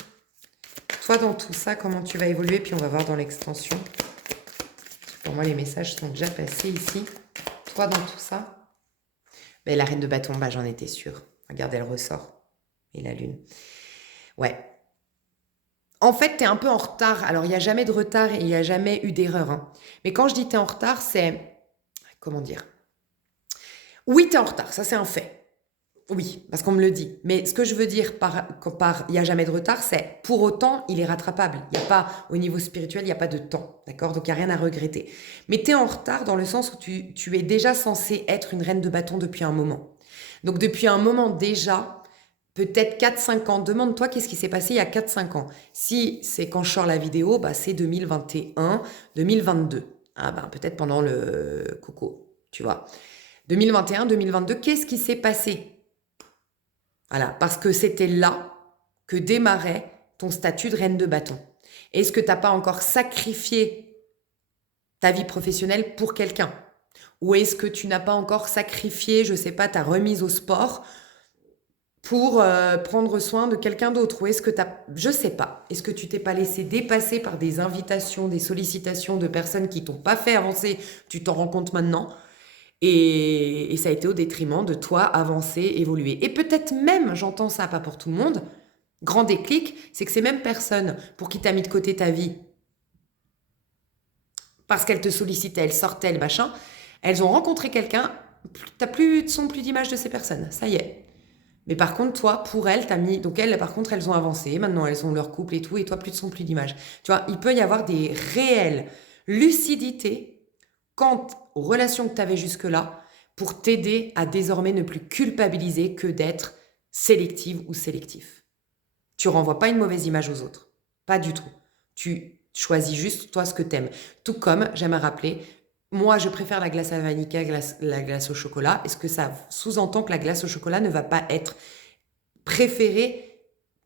Toi dans tout ça, comment tu vas évoluer, puis on va voir dans l'extension. Pour moi, les messages sont déjà passés ici. Toi dans tout ça. Mais la reine de bâton, bah, j'en étais sûre. Regarde, elle ressort. Et la lune. Ouais. En fait, tu es un peu en retard. Alors, il n'y a jamais de retard et il n'y a jamais eu d'erreur, hein. Mais quand je dis tu es en retard, c'est... Comment dire? Oui, tu es en retard, ça c'est un fait. Oui, parce qu'on me le dit. Mais ce que je veux dire par il n'y a jamais de retard, c'est pour autant, il est rattrapable. Il n'y a pas, au niveau spirituel, il n'y a pas de temps. D'accord? Donc, il n'y a rien à regretter. Mais tu es en retard dans le sens où tu es déjà censé être une reine de bâton depuis un moment. Donc, depuis un moment déjà, peut-être 4-5 ans. Demande-toi qu'est-ce qui s'est passé il y a 4-5 ans. Si c'est quand je sors la vidéo, bah, c'est 2021, 2022. Ah ben, peut-être pendant le coco, tu vois. 2021, 2022, qu'est-ce qui s'est passé? Voilà, parce que c'était là que démarrait ton statut de reine de bâton. Est-ce que tu n'as pas encore sacrifié ta vie professionnelle pour quelqu'un? Ou est-ce que tu n'as pas encore sacrifié, je ne sais pas, ta remise au sport pour prendre soin de quelqu'un d'autre? Ou est-ce que tu as... Je ne sais pas. Est-ce que tu t'es pas laissé dépasser par des invitations, des sollicitations de personnes qui t'ont pas fait avancer? Tu t'en rends compte maintenant? Et ça a été au détriment de toi avancer, évoluer. Et peut-être même, j'entends ça, pas pour tout le monde, grand déclic, c'est que ces mêmes personnes pour qui tu as mis de côté ta vie, parce qu'elles te sollicitaient, elles sortaient, le machin, elles ont rencontré quelqu'un, t'as plus de son, plus d'image de ces personnes, ça y est. Mais par contre, toi, pour elles, t'as mis... Donc elles, par contre, elles ont avancé, maintenant elles ont leur couple et tout, et toi, plus de son, plus d'image. Tu vois, il peut y avoir des réelles lucidités quant aux relations que tu avais jusque-là pour t'aider à désormais ne plus culpabiliser que d'être sélective ou sélectif. Tu renvoies pas une mauvaise image aux autres. Pas du tout. Tu choisis juste toi ce que t'aimes. Tout comme, j'aime à rappeler, moi je préfère la glace à la vanille qu'à la glace au chocolat. Est-ce que ça sous-entend que la glace au chocolat ne va pas être préférée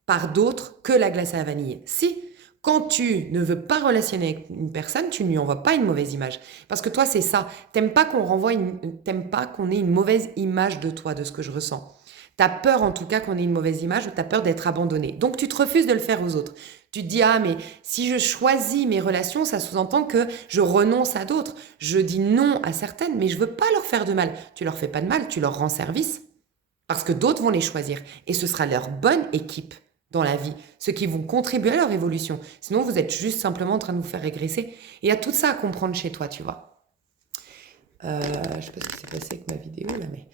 par d'autres que la glace à la vanille? Si, quand tu ne veux pas relationner avec une personne, tu ne lui envoies pas une mauvaise image. Parce que toi, c'est ça. T'aimes pas t'aimes pas qu'on ait une mauvaise image de toi, de ce que je ressens. T'as peur en tout cas qu'on ait une mauvaise image ou t'as peur d'être abandonné. Donc tu te refuses de le faire aux autres. Tu te dis, ah mais si je choisis mes relations, ça sous-entend que je renonce à d'autres. Je dis non à certaines, mais je veux pas leur faire de mal. Tu leur fais pas de mal, tu leur rends service. Parce que d'autres vont les choisir. Et ce sera leur bonne équipe dans la vie, ceux qui vont contribuer à leur évolution. Sinon, vous êtes juste simplement en train de vous faire régresser. Et il y a tout ça à comprendre chez toi, tu vois. Je ne sais pas ce qui s'est passé avec ma vidéo, là, mais...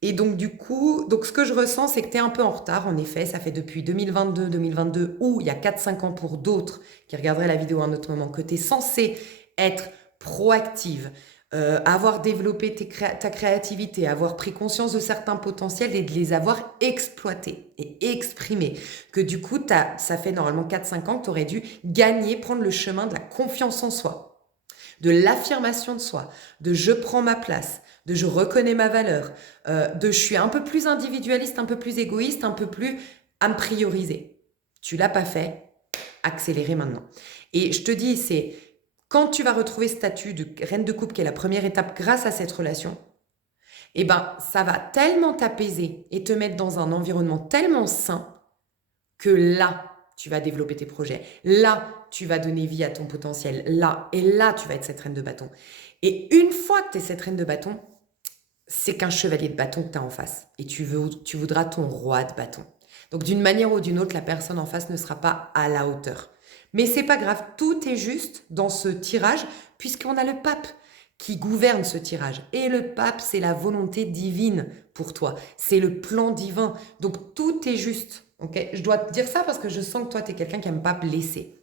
Et donc, du coup, ce que je ressens, c'est que tu es un peu en retard, en effet. Ça fait depuis 2022, ou il y a 4-5 ans pour d'autres qui regarderaient la vidéo à un autre moment, que tu es censé être proactive, avoir développé ta créativité, avoir pris conscience de certains potentiels et de les avoir exploités et exprimés. Que du coup, ça fait normalement 4-5 ans que tu aurais dû gagner, prendre le chemin de la confiance en soi, de l'affirmation de soi, de je prends ma place, de je reconnais ma valeur, de je suis un peu plus individualiste, un peu plus égoïste, un peu plus à me prioriser. Tu l'as pas fait, accélérez maintenant. Et je te dis, c'est... Quand tu vas retrouver ce statut de reine de couple, qui est la première étape grâce à cette relation, eh ben, ça va tellement t'apaiser et te mettre dans un environnement tellement sain que là, tu vas développer tes projets. Là, tu vas donner vie à ton potentiel. Là, et là, tu vas être cette reine de bâton. Et une fois que tu es cette reine de bâton, c'est qu'un chevalier de bâton que tu as en face. Et tu voudras ton roi de bâton. Donc, d'une manière ou d'une autre, la personne en face ne sera pas à la hauteur. Mais c'est pas grave, tout est juste dans ce tirage, puisqu'on a le pape qui gouverne ce tirage. Et le pape, c'est la volonté divine pour toi. C'est le plan divin. Donc tout est juste. Okay, je dois te dire ça parce que je sens que toi, tu es quelqu'un qui n'aime pas blesser.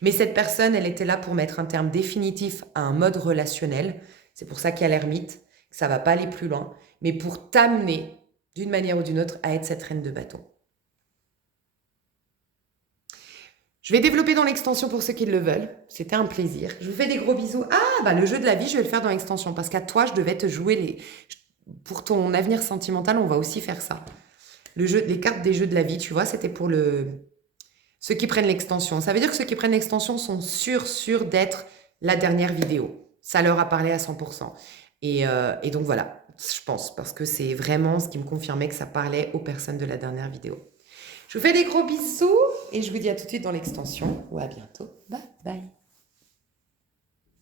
Mais cette personne, elle était là pour mettre un terme définitif à un mode relationnel. C'est pour ça qu'il y a l'ermite, que ça va pas aller plus loin. Mais pour t'amener d'une manière ou d'une autre, à être cette reine de bâton. Je vais développer dans l'extension pour ceux qui le veulent. C'était un plaisir. Je vous fais des gros bisous. Ah, bah le jeu de la vie, je vais le faire dans l'extension parce qu'à toi, je devais te jouer les... Pour ton avenir sentimental, on va aussi faire ça. Les cartes des jeux de la vie, tu vois, c'était pour ceux qui prennent l'extension. Ça veut dire que ceux qui prennent l'extension sont sûrs d'être la dernière vidéo. Ça leur a parlé à 100%. Et donc voilà, je pense, parce que c'est vraiment ce qui me confirmait que ça parlait aux personnes de la dernière vidéo. Je vous fais des gros bisous et je vous dis à tout de suite dans l'extension ou à bientôt. Bye bye.